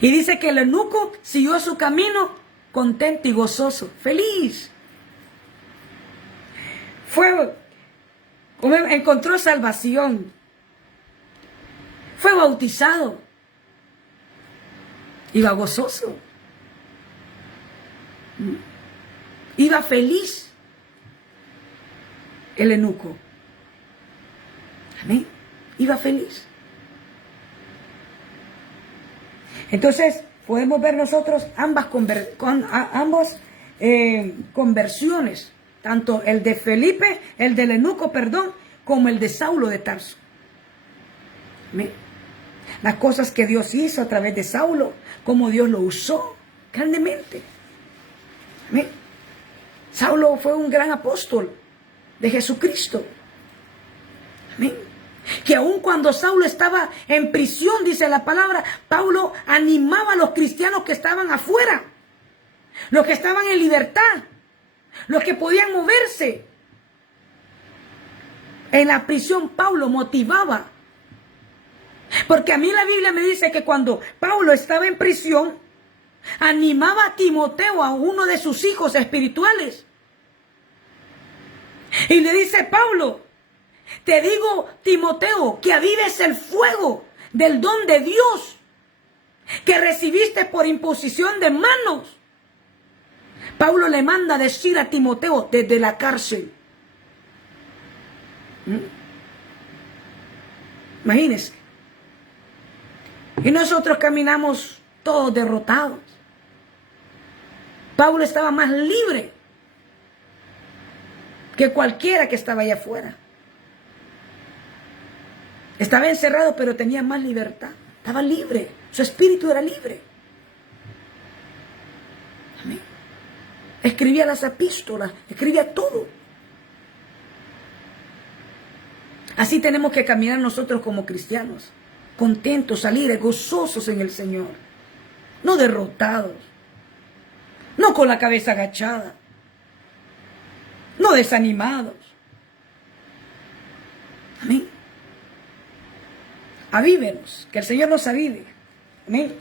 Y dice que el eunuco siguió su camino contento y gozoso, feliz. Encontró salvación. Fue bautizado. Iba gozoso. Iba feliz el eunuco. Amén. Iba feliz. Entonces, podemos ver nosotros ambas conversiones. Tanto el de Felipe, el del eunuco, perdón, como el de Saulo de Tarso. Amén. Las cosas que Dios hizo a través de Saulo, cómo Dios lo usó grandemente. Amén. Saulo fue un gran apóstol de Jesucristo. Amén. Que aun cuando Saulo estaba en prisión, dice la palabra, Pablo animaba a los cristianos que estaban afuera, los que estaban en libertad, los que podían moverse. En la prisión Pablo motivaba. Porque a mí la Biblia me dice que cuando Pablo estaba en prisión, animaba a Timoteo, a uno de sus hijos espirituales. Y le dice, Pablo, te digo, Timoteo, que avives el fuego del don de Dios que recibiste por imposición de manos. Pablo le manda a decir a Timoteo desde la cárcel. Imagínense. Y nosotros caminamos todos derrotados. Pablo estaba más libre que cualquiera que estaba allá afuera. Estaba encerrado, pero tenía más libertad. Estaba libre. Su espíritu era libre. Amén. Escribía las epístolas, escribía todo. Así tenemos que caminar nosotros como cristianos. Contentos, alegres, gozosos en el Señor. No derrotados. No con la cabeza agachada. No desanimados. Amén. Avívenos, que el Señor nos avive. Amén.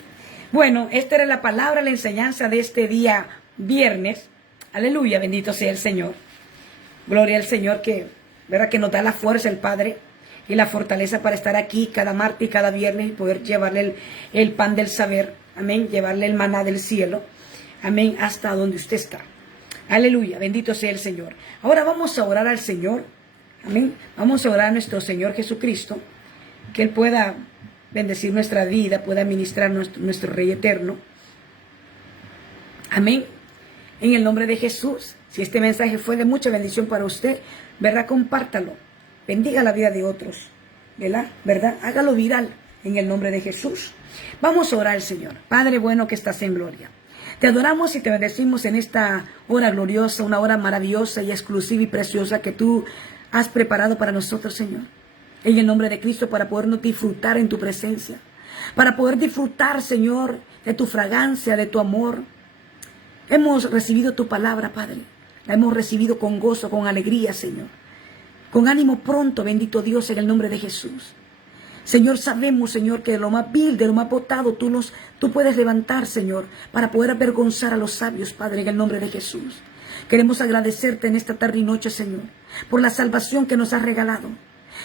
Bueno, esta era la palabra, la enseñanza de este día viernes. Aleluya, bendito sea el Señor. Gloria al Señor que, ¿verdad?, que nos da la fuerza el Padre y la fortaleza para estar aquí cada martes y cada viernes y poder llevarle el pan del saber. Amén. Llevarle el maná del cielo. Amén. Hasta donde usted está. Aleluya, bendito sea el Señor. Ahora vamos a orar al Señor. Amén. Vamos a orar a nuestro Señor Jesucristo. Que Él pueda bendecir nuestra vida, pueda ministrar nuestro Rey eterno. Amén. En el nombre de Jesús, si este mensaje fue de mucha bendición para usted, ¿verdad? Compártalo. Bendiga la vida de otros. ¿verdad? Hágalo viral en el nombre de Jesús. Vamos a orar al Señor. Padre bueno que estás en gloria. Te adoramos y te bendecimos en esta hora gloriosa, una hora maravillosa y exclusiva y preciosa que tú has preparado para nosotros, Señor. En el nombre de Cristo, para podernos disfrutar en tu presencia. Para poder disfrutar, Señor, de tu fragancia, de tu amor. Hemos recibido tu palabra, Padre. La hemos recibido con gozo, con alegría, Señor. Con ánimo pronto, bendito Dios, en el nombre de Jesús. Señor, sabemos, Señor, que de lo más vil, de lo más botado, tú puedes levantar, Señor, para poder avergonzar a los sabios, Padre, en el nombre de Jesús. Queremos agradecerte en esta tarde y noche, Señor, por la salvación que nos has regalado.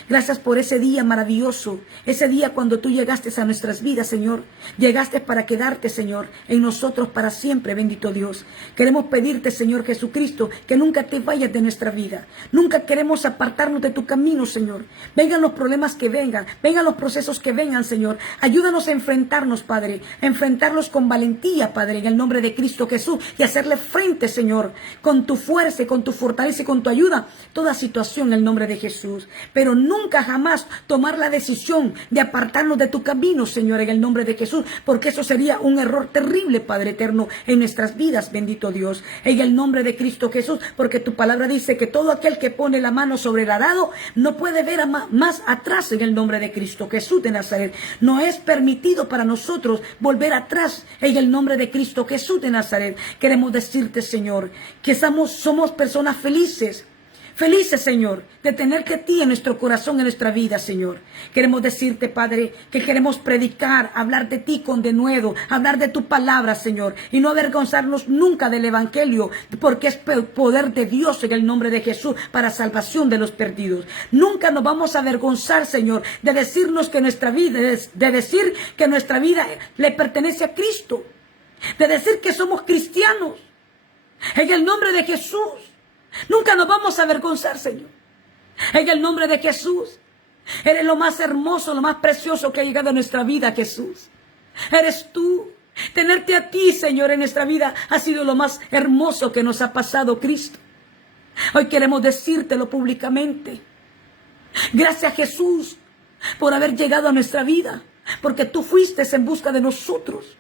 Gracias por ese día maravilloso, ese día cuando tú llegaste a nuestras vidas, Señor. Llegaste para quedarte, Señor, en nosotros para siempre, bendito Dios. Queremos pedirte, Señor Jesucristo, que nunca te vayas de nuestra vida. Nunca queremos apartarnos de tu camino, Señor. Vengan los problemas que vengan, vengan los procesos que vengan, Señor. Ayúdanos a enfrentarnos, Padre, a enfrentarlos con valentía, Padre, en el nombre de Cristo Jesús, y hacerle frente, Señor, con tu fuerza, con tu fortaleza y con tu ayuda, toda situación en el nombre de Jesús. Pero nunca jamás tomar la decisión de apartarnos de tu camino, Señor, en el nombre de Jesús, porque eso sería un error terrible, Padre eterno, en nuestras vidas, bendito Dios, en el nombre de Cristo Jesús, porque tu palabra dice que todo aquel que pone la mano sobre el arado no puede ver más atrás, en el nombre de Cristo Jesús de Nazaret. No es permitido para nosotros volver atrás, en el nombre de Cristo Jesús de Nazaret. Queremos decirte, Señor, que somos personas felices. Felices, Señor, de tenerte a ti en nuestro corazón, en nuestra vida, Señor. Queremos decirte, Padre, que queremos predicar, hablar de ti con denuedo, hablar de tu palabra, Señor, y no avergonzarnos nunca del Evangelio, porque es poder de Dios en el nombre de Jesús para salvación de los perdidos. Nunca nos vamos a avergonzar, Señor, de decirnos que nuestra vida, de decir que nuestra vida le pertenece a Cristo, de decir que somos cristianos, en el nombre de Jesús. Nunca nos vamos a avergonzar, Señor. En el nombre de Jesús. Eres lo más hermoso, lo más precioso que ha llegado a nuestra vida, Jesús. Eres tú. Tenerte a ti, Señor, en nuestra vida ha sido lo más hermoso que nos ha pasado, Cristo. Hoy queremos decírtelo públicamente. Gracias, Jesús, por haber llegado a nuestra vida. Porque tú fuiste en busca de nosotros.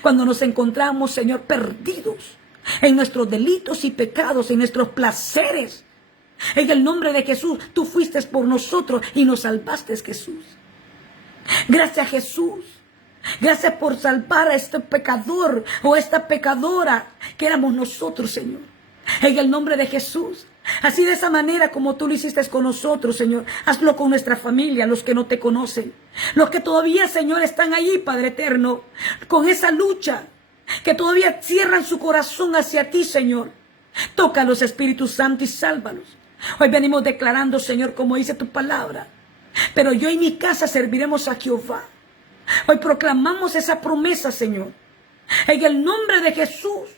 Cuando nos encontramos, Señor, perdidos en nuestros delitos y pecados, en nuestros placeres. En el nombre de Jesús, tú fuiste por nosotros y nos salvaste, Jesús. Gracias, Jesús. Gracias por salvar a este pecador o esta pecadora que éramos nosotros, Señor. En el nombre de Jesús. Así, de esa manera como tú lo hiciste con nosotros, Señor, hazlo con nuestra familia, los que no te conocen. Los que todavía, Señor, están allí, Padre eterno, con esa lucha, que todavía cierran su corazón hacia ti, Señor. Tócalos, Espíritu Santo, y sálvalos. Hoy venimos declarando, Señor, como dice tu palabra. Pero yo y mi casa serviremos a Jehová. Hoy proclamamos esa promesa, Señor. En el nombre de Jesús.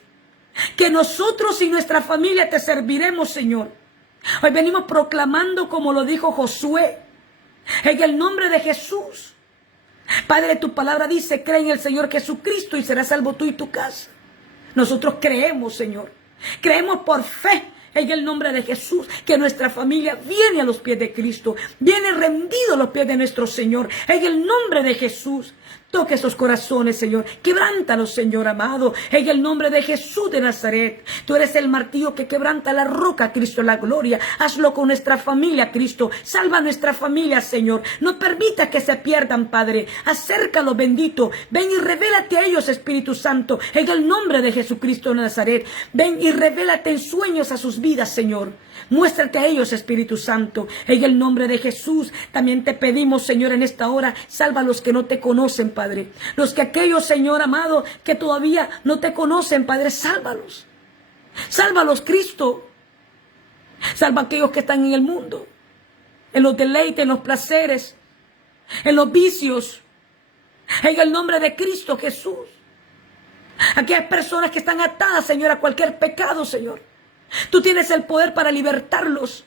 Que nosotros y nuestra familia te serviremos, Señor. Hoy venimos proclamando como lo dijo Josué. En el nombre de Jesús. Padre, tu palabra dice, cree en el Señor Jesucristo y serás salvo tú y tu casa. Nosotros creemos, Señor. Creemos por fe en el nombre de Jesús que nuestra familia viene a los pies de Cristo. Viene rendido a los pies de nuestro Señor. En el nombre de Jesús. Toca esos corazones, Señor. Quebrántalos, Señor amado. En el nombre de Jesús de Nazaret. Tú eres el martillo que quebranta la roca, Cristo, la gloria. Hazlo con nuestra familia, Cristo. Salva a nuestra familia, Señor. No permita que se pierdan, Padre. Acércalo, bendito. Ven y revélate a ellos, Espíritu Santo. En el nombre de Jesucristo de Nazaret. Ven y revélate en sueños a sus vidas, Señor. Muéstrate a ellos, Espíritu Santo. En el nombre de Jesús. También te pedimos, Señor, en esta hora, salva a los que no te conocen, Padre. Los que aquellos, Señor amado, que todavía no te conocen, Padre, sálvalos. Sálvalos, Cristo. Salva a aquellos que están en el mundo, en los deleites, en los placeres, en los vicios. En el nombre de Cristo Jesús. Aquellas personas que están atadas, Señor, a cualquier pecado, Señor. Tú tienes el poder para libertarlos,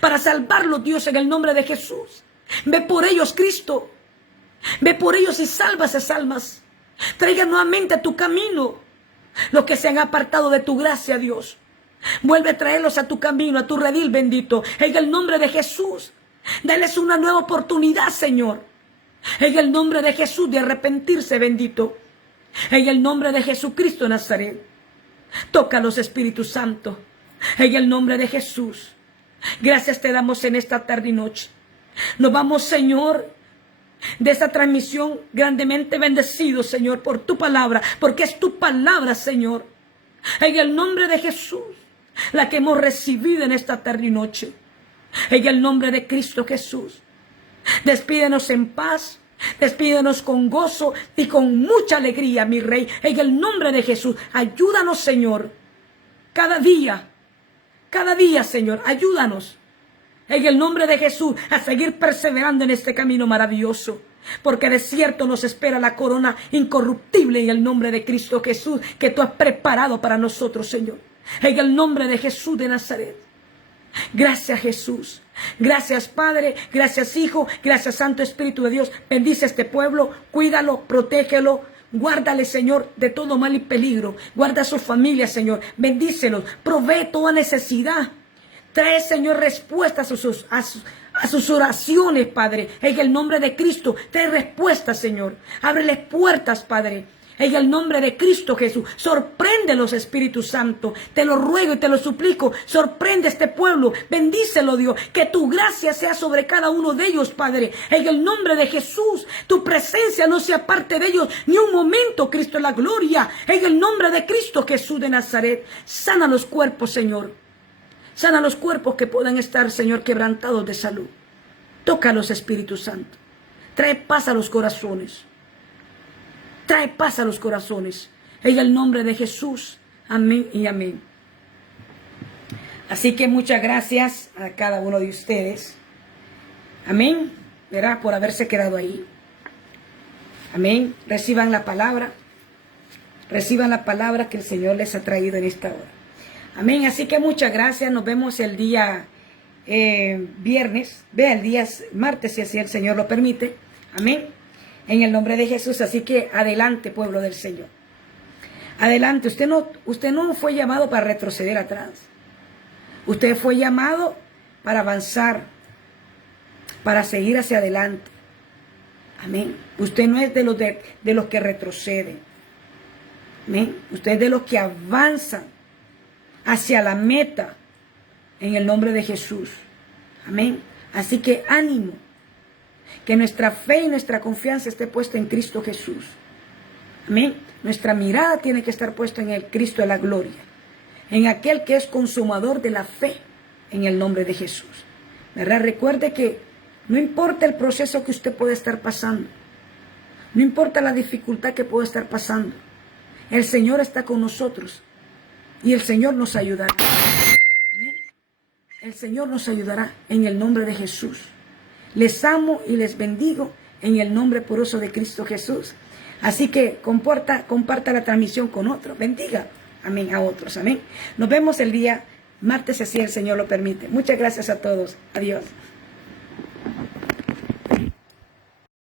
para salvarlos, Dios, en el nombre de Jesús. Ve por ellos, Cristo. Ve por ellos y salva esas almas. Traiga nuevamente a tu camino los que se han apartado de tu gracia, Dios. Vuelve a traerlos a tu camino, a tu redil bendito. En el nombre de Jesús. Dales una nueva oportunidad, Señor. En el nombre de Jesús, de arrepentirse, bendito. En el nombre de Jesucristo de Nazaret. Toca los Espíritus Santos. En el nombre de Jesús. Gracias te damos en esta tarde y noche. Nos vamos, Señor, de esta transmisión grandemente bendecidos, Señor, por tu palabra. Porque es tu palabra, Señor. En el nombre de Jesús. La que hemos recibido en esta tarde y noche. En el nombre de Cristo Jesús. Despídenos en paz. Despídenos con gozo y con mucha alegría, mi Rey. En el nombre de Jesús. Ayúdanos, Señor. Cada día, Señor. Ayúdanos. En el nombre de Jesús. A seguir perseverando en este camino maravilloso. Porque de cierto nos espera la corona incorruptible en el nombre de Cristo Jesús. Que tú has preparado para nosotros, Señor. En el nombre de Jesús de Nazaret. Gracias, Jesús. Gracias, Padre. Gracias, Hijo. Gracias, Santo Espíritu de Dios. Bendice a este pueblo. Cuídalo, protégelo. Guárdale, Señor, de todo mal y peligro. Guarda a su familia, Señor. Bendícelos. Provee toda necesidad. Trae, Señor, respuestas a sus oraciones, Padre. En el nombre de Cristo. Trae respuestas, Señor. Ábreles puertas, Padre. En el nombre de Cristo Jesús, sorprende los Espíritus Santos. Te lo ruego y te lo suplico. Sorprende a este pueblo. Bendícelo, Dios. Que tu gracia sea sobre cada uno de ellos, Padre. En el nombre de Jesús, tu presencia no sea parte de ellos ni un momento, Cristo, la gloria. En el nombre de Cristo Jesús de Nazaret. Sana los cuerpos, Señor. Sana los cuerpos que puedan estar, Señor, quebrantados de salud. Toca a los Espíritus Santos. Trae paz a los corazones. Trae paz a los corazones. En el nombre de Jesús. Amén y amén. Así que muchas gracias a cada uno de ustedes. Amén. Verá, por haberse quedado ahí. Amén. Reciban la palabra. Reciban la palabra que el Señor les ha traído en esta hora. Amén. Así que muchas gracias. Nos vemos el día viernes. Vea, el día martes, si así el Señor lo permite. Amén. En el nombre de Jesús. Así que adelante, pueblo del Señor. Adelante. Usted no fue llamado para retroceder atrás. Usted fue llamado para avanzar. Para seguir hacia adelante. Amén. Usted no es de los que retroceden. Amén. Usted es de los que avanzan hacia la meta. En el nombre de Jesús. Amén. Así que ánimo. Que nuestra fe y nuestra confianza esté puesta en Cristo Jesús. Amén. Nuestra mirada tiene que estar puesta en el Cristo de la gloria. En aquel que es consumador de la fe. En el nombre de Jesús. ¿Verdad? Recuerde que no importa el proceso que usted pueda estar pasando. No importa la dificultad que pueda estar pasando. El Señor está con nosotros. Y el Señor nos ayudará. Amén. El Señor nos ayudará en el nombre de Jesús. Les amo y les bendigo en el nombre poderoso de Cristo Jesús. Así que comparta la transmisión con otros. Bendiga, amén, a otros. Amén. Nos vemos el día martes, si el Señor lo permite. Muchas gracias a todos. Adiós.